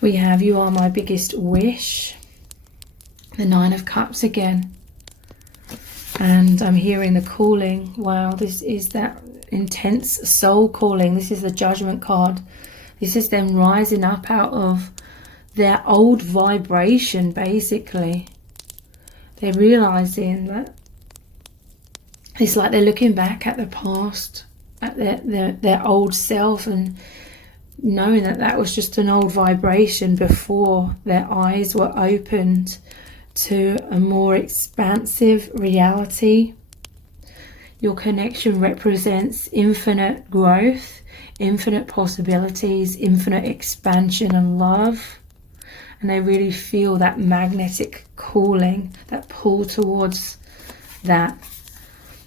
We have you are my biggest wish, the Nine of Cups again, and I'm hearing the calling. Wow, this is that intense soul calling. This is the Judgment card. This is them rising up out of their old vibration, basically. They're realizing that it's like they're looking back at the past, at their old self, and knowing that that was just an old vibration before their eyes were opened to a more expansive reality. Your connection represents infinite growth, infinite possibilities, infinite expansion and love. And they really feel that magnetic calling, that pull towards that.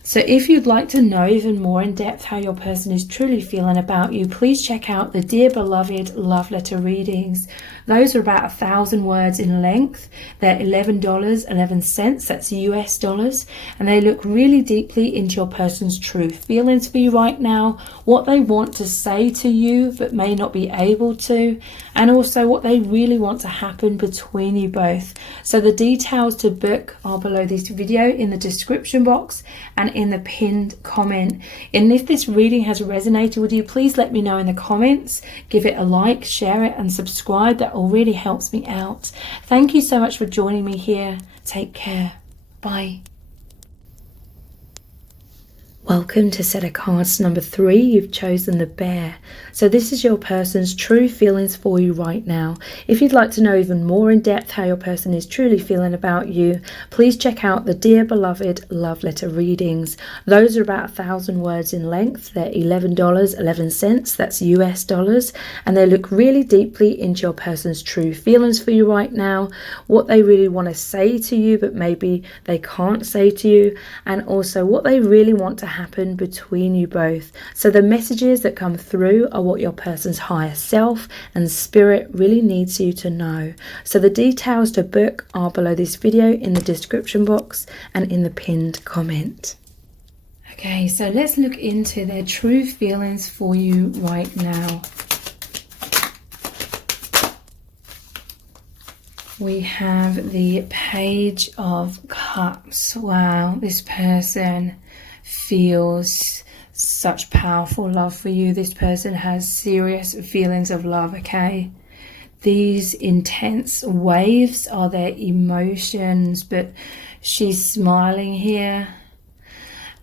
So if you'd like to know even more in depth how your person is truly feeling about you, please check out the Dear Beloved Love Letter readings. Those are about 1,000 words in length. They're $11.11, that's US dollars. And they look really deeply into your person's true feelings for you right now, what they want to say to you but may not be able to, and also what they really want to happen between you both. So the details to book are below this video in the description box and in the pinned comment. And if this reading has resonated with you, please let me know in the comments. Give it a like, share it and subscribe. That all really helps me out. Thank you so much for joining me here. Take care. Bye. Welcome to set of cards number 3. You've chosen the Bear. So this is your person's true feelings for you right now. If you'd like to know even more in depth how your person is truly feeling about you, please check out the Dear Beloved Love Letter readings. Those are about 1,000 words in length. They're $11.11, that's US dollars. And they look really deeply into your person's true feelings for you right now, what they really want to say to you but maybe they can't say to you, and also what they really want to happen between you both. So the messages that come through are what your person's higher self and spirit really needs you to know. So the details to book are below this video in the description box and in the pinned comment. Okay, so let's look into their true feelings for you right now. We have the Page of Cups. Wow, this person feels such powerful love for you. This person has serious feelings of love, okay? these intense waves are their emotions, but she's smiling here.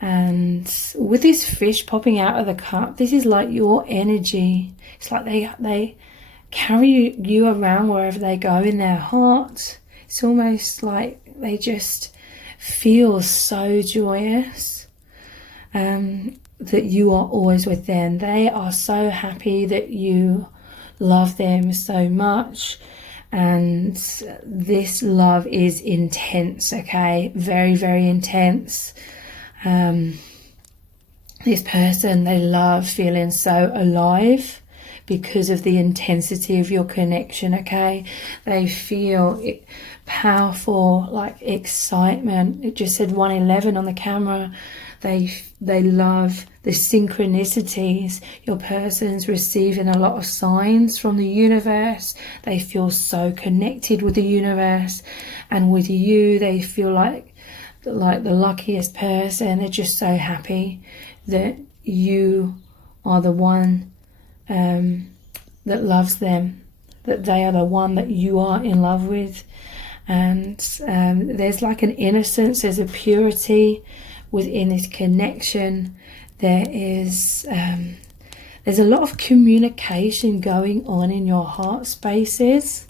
And with this fish popping out of the cup, this is like your energy. It's like they carry you around wherever they go in their heart. It's almost like they just feel so joyous that you are always with them. They are so happy that you love them so much, and this love is intense, okay? Very, very intense. This person, they love feeling so alive because of the intensity of your connection, okay? They feel powerful, like excitement. It just said 111 on the camera. They love the synchronicities. Your person's receiving a lot of signs from the universe. They feel so connected with the universe, and with you, they feel like the luckiest person. They're just so happy that you are the one that loves them, that they are the one that you are in love with. And there's like an innocence, there's a purity within this connection. There's a lot of communication going on in your heart spaces,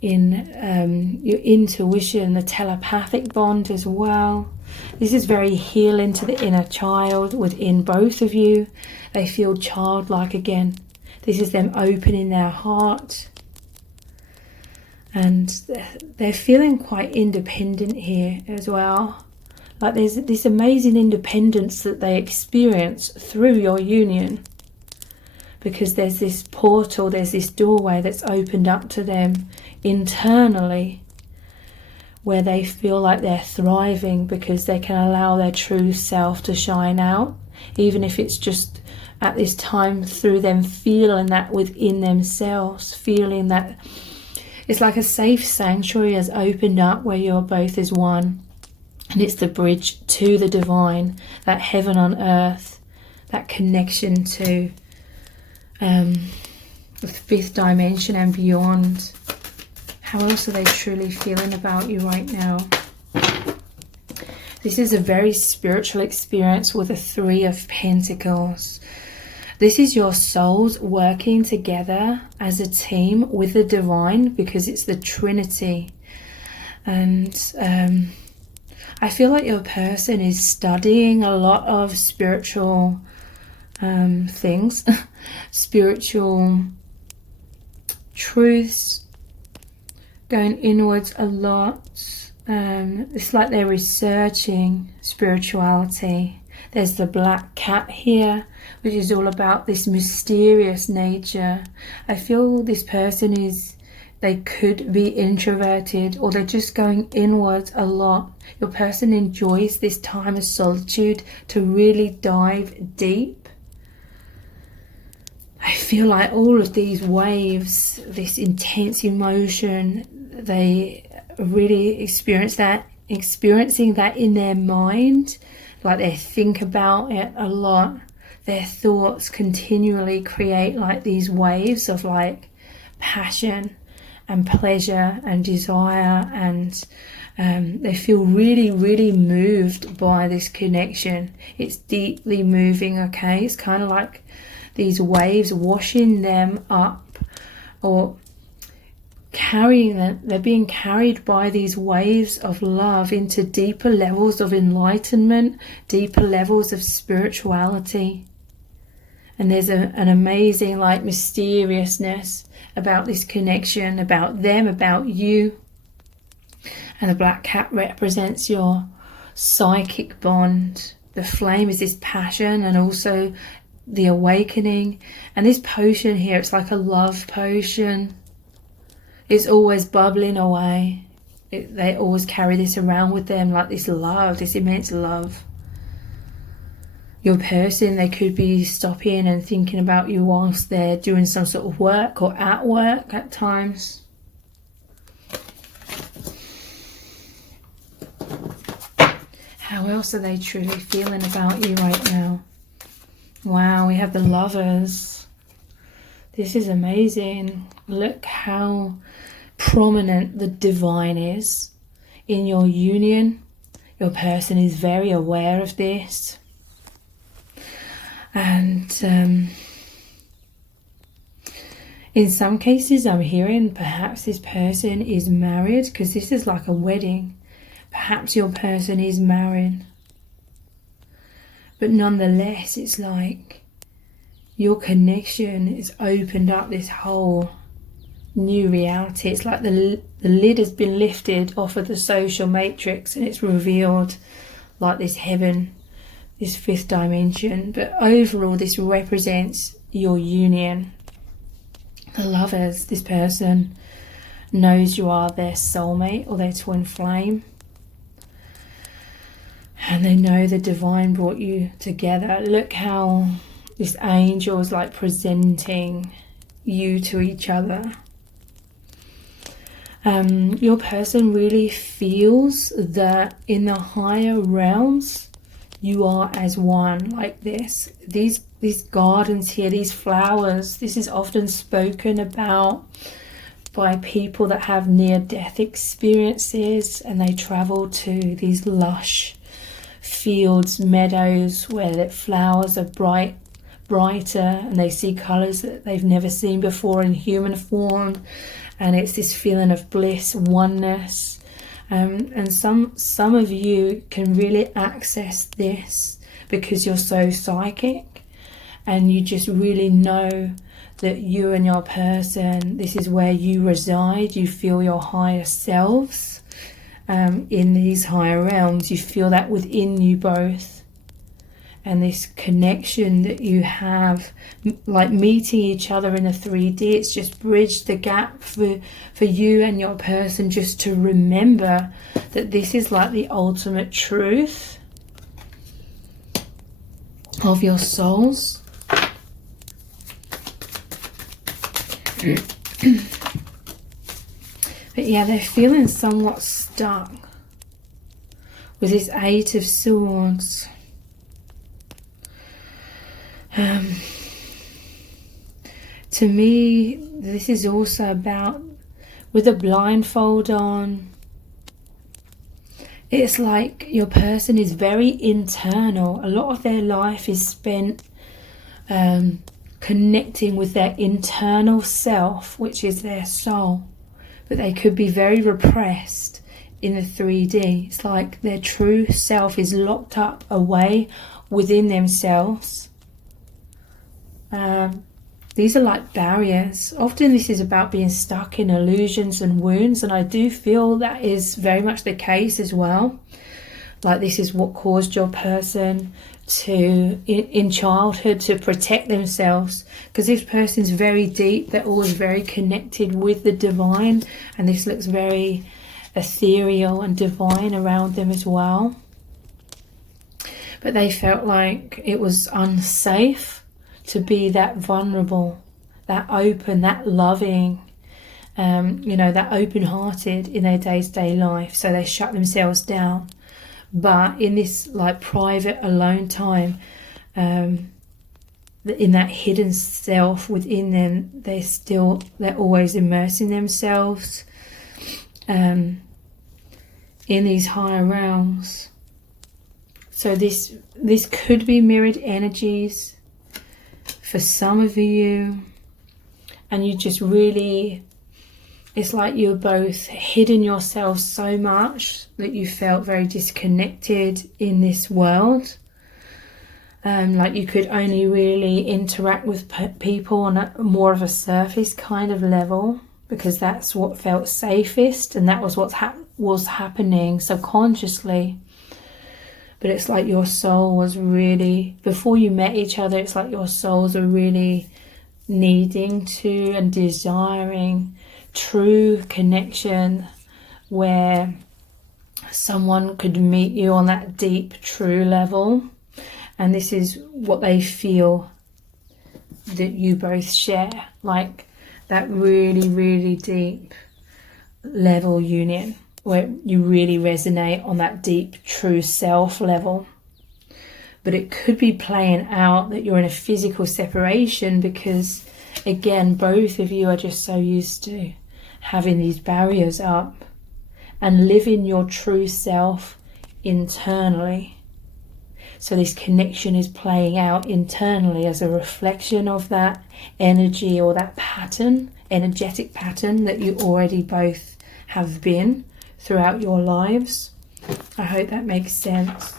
in your intuition, the telepathic bond as well. This is very healing to the inner child within both of you. They feel childlike again. This is them opening their heart. And they're feeling quite independent here as well. Like there's this amazing independence that they experience through your union. Because there's this portal, there's this doorway that's opened up to them internally, where they feel like they're thriving because they can allow their true self to shine out, even if it's just at this time through them feeling that within themselves, feeling that it's like a safe sanctuary has opened up where you're both as one, and it's the bridge to the divine, that heaven on earth, that connection to the fifth dimension and beyond. How else are they truly feeling about you right now? This is a very spiritual experience with a 3 of Pentacles. This is your souls working together as a team with the divine, because it's the Trinity. And I feel like your person is studying a lot of spiritual things, spiritual truths, going inwards a lot. It's like they're researching spirituality. There's the black cat here, which is all about this mysterious nature. I feel this person they could be introverted, or they're just going inwards a lot. Your person enjoys this time of solitude to really dive deep. I feel like all of these waves, this intense emotion, they really experiencing that in their mind, like they think about it a lot. Their thoughts continually create like these waves of like passion and pleasure and desire, and they feel really, really moved by this connection. It's deeply moving, okay? It's kind of like these waves washing them up, or carrying them. They're being carried by these waves of love into deeper levels of enlightenment, deeper levels of spirituality. And there's an amazing like mysteriousness about this connection, about them, about you. And the black cat represents your psychic bond. The flame is this passion and also the awakening. And this potion here, it's like a love potion. It's always bubbling away. They always carry this around with them, like this love, this immense love. Your person, they could be stopping and thinking about you whilst they're doing some sort of work or at work at times. How else are they truly feeling about you right now? Wow, we have the Lovers. This is amazing. Look how prominent the divine is in your union. Your person is very aware of this. And in some cases I'm hearing perhaps this person is married, because this is like a wedding. Perhaps your person is married. But nonetheless, it's like your connection has opened up this whole new reality. It's like the lid has been lifted off of the social matrix, and it's revealed like this heaven, this fifth dimension. But overall, this represents your union. The lovers, this person knows you are their soulmate or their twin flame. And they know the divine brought you together. Look how this angel is like presenting you to each other. Your person really feels that in the higher realms you are as one, like this. These gardens here, these flowers, this is often spoken about by people that have near-death experiences, and they travel to these lush fields, meadows where the flowers are brighter, and they see colours that they've never seen before in human form, and it's this feeling of bliss, oneness. And some of you can really access this because you're so psychic, and you just really know that you and your person, this is where you reside. You feel your higher selves in these higher realms. You feel that within you both, and this connection that you have, like meeting each other in a 3D, it's just bridged the gap for you and your person, just to remember that this is like the ultimate truth of your souls. But yeah, they're feeling somewhat stuck with this Eight of Swords. To me, this is also about, with a blindfold on, it's like your person is very internal. A lot of their life is spent connecting with their internal self, which is their soul. But they could be very repressed in the 3D. It's like their true self is locked up away within themselves. These are like barriers. Often this is about being stuck in illusions and wounds, and I do feel that is very much the case as well. Like this is what caused your person to, in childhood, to protect themselves, because this person's very deep. They're always very connected with the divine, and this looks very ethereal and divine around them as well. But they felt like it was unsafe to be that vulnerable, that open, that loving, that open-hearted in their day-to-day life. So they shut themselves down. But in this like private alone time, in that hidden self within them, they're always immersing themselves in these higher realms. So this could be mirrored energies for some of you, and you just really, it's like you're both hidden yourselves so much that you felt very disconnected in this world. Like you could only really interact with people on a more of a surface kind of level, because that's what felt safest, and that was what was happening subconsciously. But it's like your soul was really, before you met each other, it's like your souls are really needing to and desiring true connection, where someone could meet you on that deep, true level. And this is what they feel that you both share, like that really, really deep level union, where you really resonate on that deep, true self level. But it could be playing out that you're in a physical separation, because Again, both of you are just so used to having these barriers up and living your true self internally. So this connection is playing out internally as a reflection of that energy or that pattern, energetic pattern that you already both have been throughout your lives. I hope that makes sense.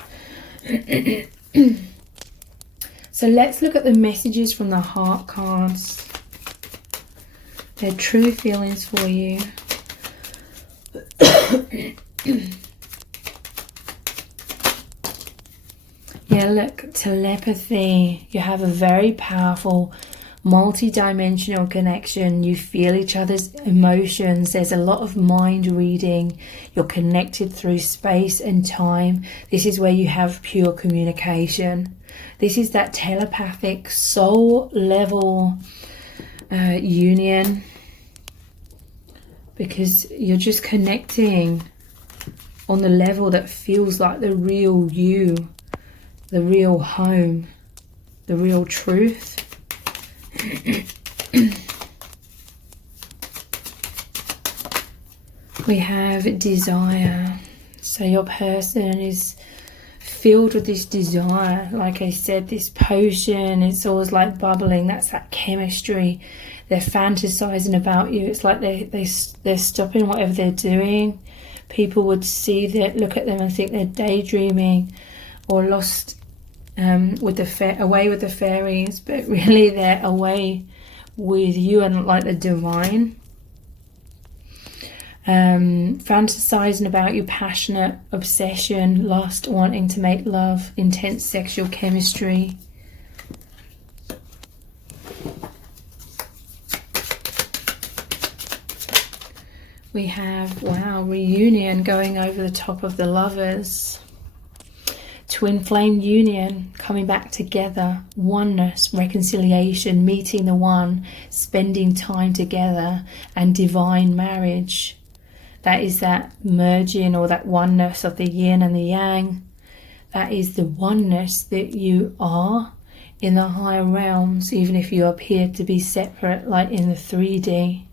So let's look at the messages from the heart cards. Their true feelings for you. Yeah, look, telepathy. You have a very powerful, multi-dimensional connection. You feel each other's emotions. There's a lot of mind reading. You're connected through space and time. This is where you have pure communication. This is that telepathic soul level union, because you're just connecting on the level that feels like the real you, the real home, the real truth. We have desire. So your person is filled with this desire. Like I said, this potion, it's always like bubbling. That's that chemistry. They're fantasizing about you. It's like they're stopping whatever they're doing. People would see that, look at them and think they're daydreaming or lost with the away with the fairies, but really they're away with you and like the divine. Fantasizing about you, passionate, obsession, lust, wanting to make love, intense sexual chemistry. We have, wow, reunion, going over the top of the lovers. Twin flame union, coming back together. Oneness, reconciliation, meeting the one, spending time together, and divine marriage. That is that merging or that oneness of the yin and the yang. That is the oneness that you are in the higher realms, even if you appear to be separate, like in the 3D.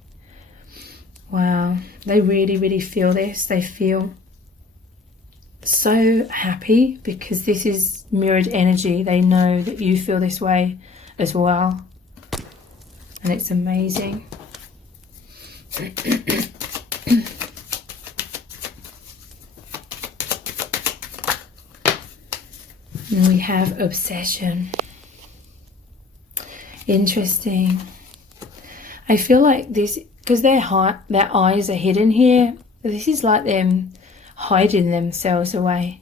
Wow, they really, really feel this. They feel so happy because this is mirrored energy. They know that you feel this way as well. And it's amazing. And we have obsession. Interesting. I feel like this, because their eyes are hidden here, this is like them hiding themselves away.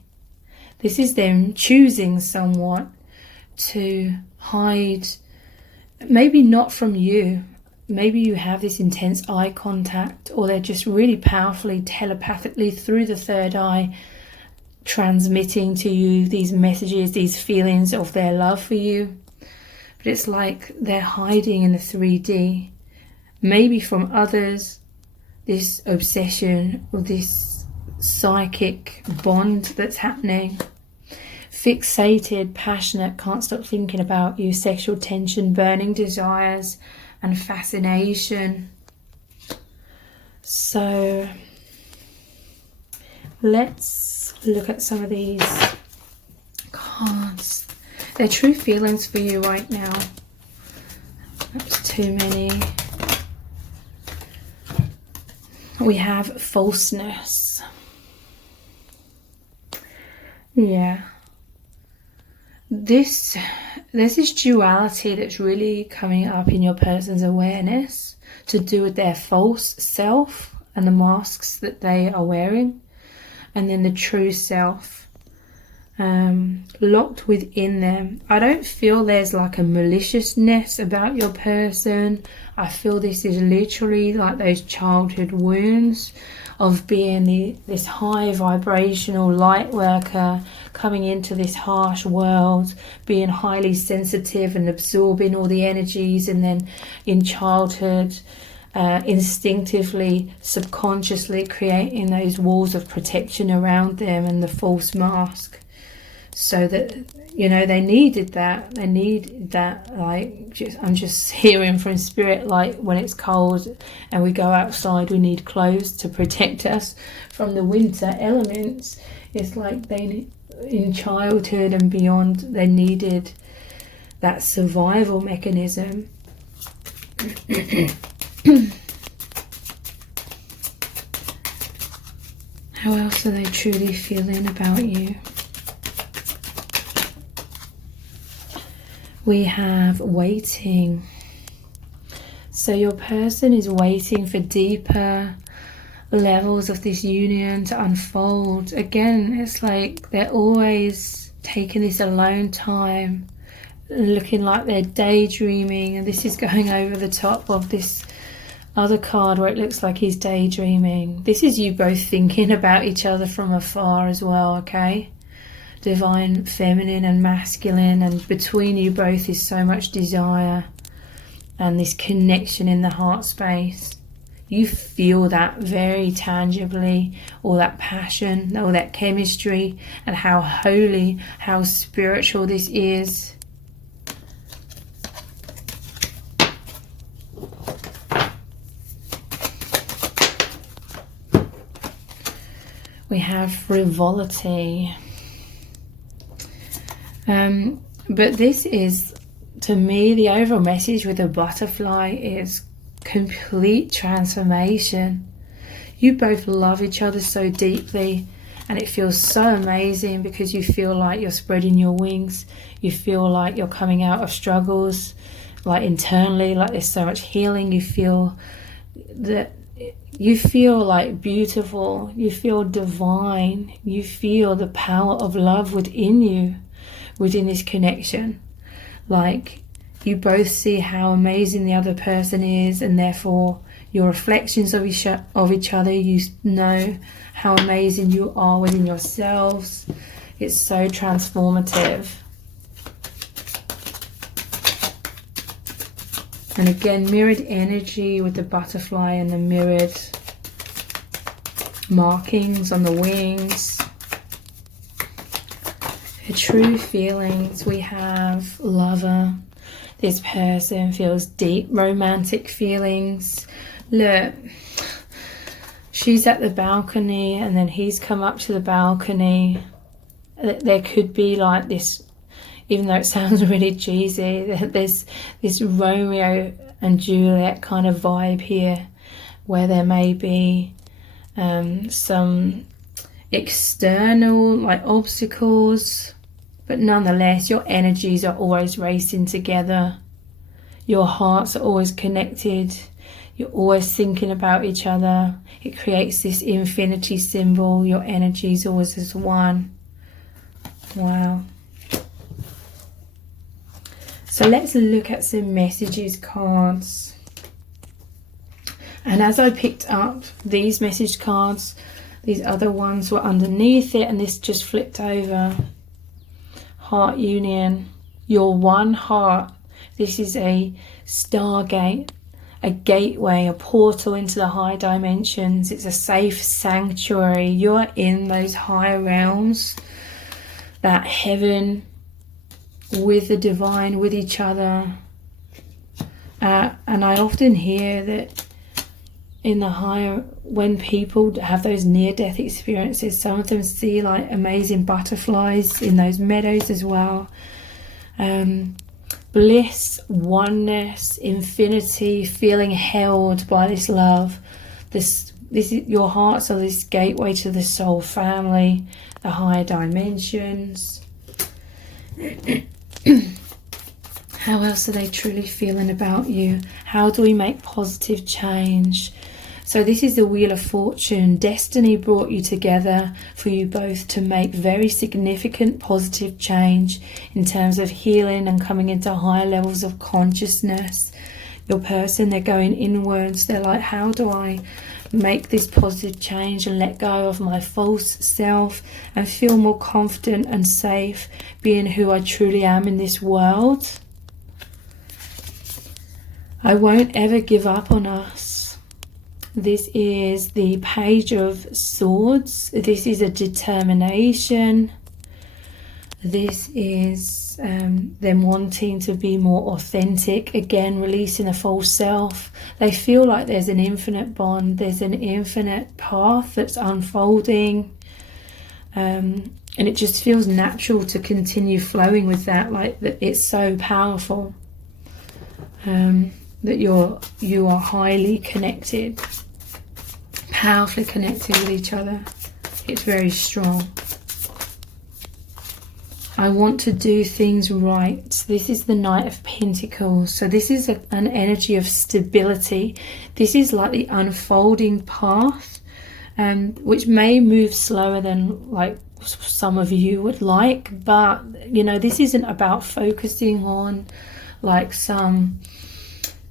This is them choosing somewhat to hide, maybe not from you. Maybe you have this intense eye contact, or they're just really powerfully, telepathically through the third eye, transmitting to you these messages, these feelings of their love for you. But it's like they're hiding in the 3D. Maybe from others, this obsession or this psychic bond that's happening. Fixated, passionate, can't stop thinking about you, sexual tension, burning desires and fascination. So let's look at some of these cards. Their true feelings for you right now. That's too many. We have falseness. Yeah. There's this duality that's really coming up in your person's awareness to do with their false self and the masks that they are wearing, and then the true self locked within them. I don't feel there's like a maliciousness about your person. I feel this is literally like those childhood wounds of being this high vibrational light worker coming into this harsh world, being highly sensitive and absorbing all the energies, and then in childhood instinctively, subconsciously creating those walls of protection around them and the false mask. so that, you know, they needed that. They need that, like, I'm just hearing from spirit, like when it's cold and we go outside, we need clothes to protect us from the winter elements. It's like they, in childhood and beyond, they needed that survival mechanism. How else are they truly feeling about you? We have waiting. So your person is waiting for deeper levels of this union to unfold. Again, it's like they're always taking this alone time, looking like they're daydreaming, and this is going over the top of this other card where it looks like he's daydreaming. This is you both thinking about each other from afar as well, okay? Divine feminine and masculine, and between you both is so much desire and this connection in the heart space. You feel that very tangibly, all that passion, all that chemistry, and how holy, how spiritual this is. We have frivolity. But this is, to me, the overall message with the butterfly is complete transformation. You both love each other so deeply, and it feels so amazing because you feel like you're spreading your wings. You feel like you're coming out of struggles, like internally, like there's so much healing. You feel that you feel like beautiful, you feel divine, you feel the power of love within you, within this connection. Like, you both see how amazing the other person is, and therefore your reflections of each other, you know how amazing you are within yourselves. It's so transformative. And again, mirrored energy with the butterfly and the mirrored markings on the wings. The true feelings, we have lover. This person feels deep romantic feelings. Look, she's at the balcony and then he's come up to the balcony. There could be like this, even though it sounds really cheesy, there's this Romeo and Juliet kind of vibe here, where there may be some external like obstacles, but nonetheless your energies are always racing together. Your hearts are always connected. You're always thinking about each other. It creates this infinity symbol. Your energies always as one. Wow. So let's look at some messages cards. And as I picked up these message cards, these other ones were underneath it, and this just flipped over. Heart union. Your one heart. This is a stargate, a gateway, a portal into the high dimensions. It's a safe sanctuary. You're in those higher realms, that heaven with the divine, with each other. And I often hear that in the higher, when people have those near-death experiences, some of them see like amazing butterflies in those meadows as well. Bliss, oneness, infinity, feeling held by this love. This is, your hearts are this gateway to the soul family, the higher dimensions. How else are they truly feeling about you? How do we make positive change? So this is the Wheel of Fortune. Destiny brought you together for you both to make very significant positive change in terms of healing and coming into higher levels of consciousness. Your person, they're going inwards. They're like, how do I make this positive change and let go of my false self and feel more confident and safe being who I truly am in this world? I won't ever give up on us. This is the Page of Swords. This is a determination. This is them wanting to be more authentic, again releasing a false self. They feel like there's an infinite bond, there's an infinite path that's unfolding, and it just feels natural to continue flowing with that, like that it's so powerful, that you are highly connected, powerfully connected with each other. It's very strong. I want to do things right. This is the Knight of Pentacles. So this is an energy of stability. This is like the unfolding path, which may move slower than like some of you would like. But, you know, this isn't about focusing on like some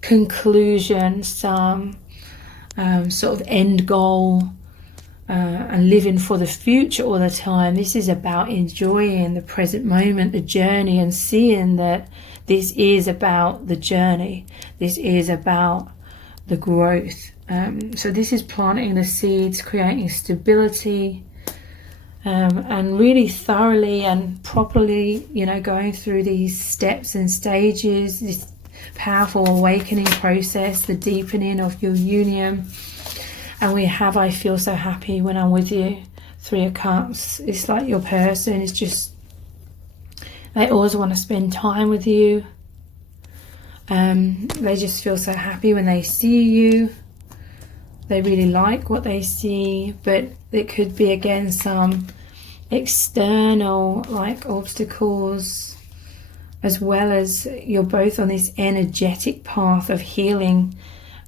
conclusion, some sort of end goal, and living for the future all the time. This is about enjoying the present moment, the journey, and seeing that this is about the journey. This is about the growth. So this is planting the seeds, creating stability, and really thoroughly and properly, you know, going through these steps and stages, this powerful awakening process, the deepening of your union. And we have, I feel so happy when I'm with you. 3 of Cups. It's like your person is just, they always want to spend time with you. They just feel so happy when they see you. They really like what they see. But it could be, again, some external like obstacles, as well as you're both on this energetic path of healing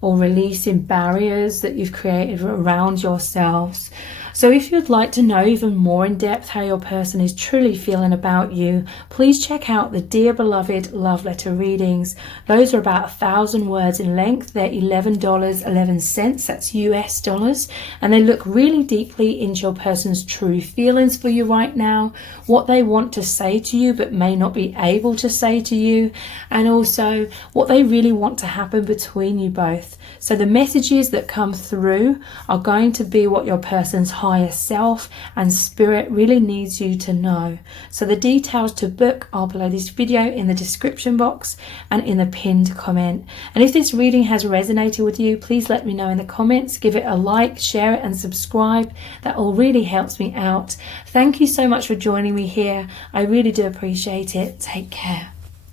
or releasing barriers that you've created around yourselves. So if you'd like to know even more in depth how your person is truly feeling about you, please check out the Dear Beloved Love Letter readings. Those are about 1,000 words in length. They're $11.11, that's US dollars, and they look really deeply into your person's true feelings for you right now, what they want to say to you but may not be able to say to you, and also what they really want to happen between you both. So the messages that come through are going to be what your person's higher self and spirit really needs you to know. So the details to book are below this video in the description box and in the pinned comment. And if this reading has resonated with you, please let me know in the comments. Give it a like, share it and subscribe. That all really helps me out. Thank you so much for joining me here. I really do appreciate it. Take care.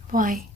Bye.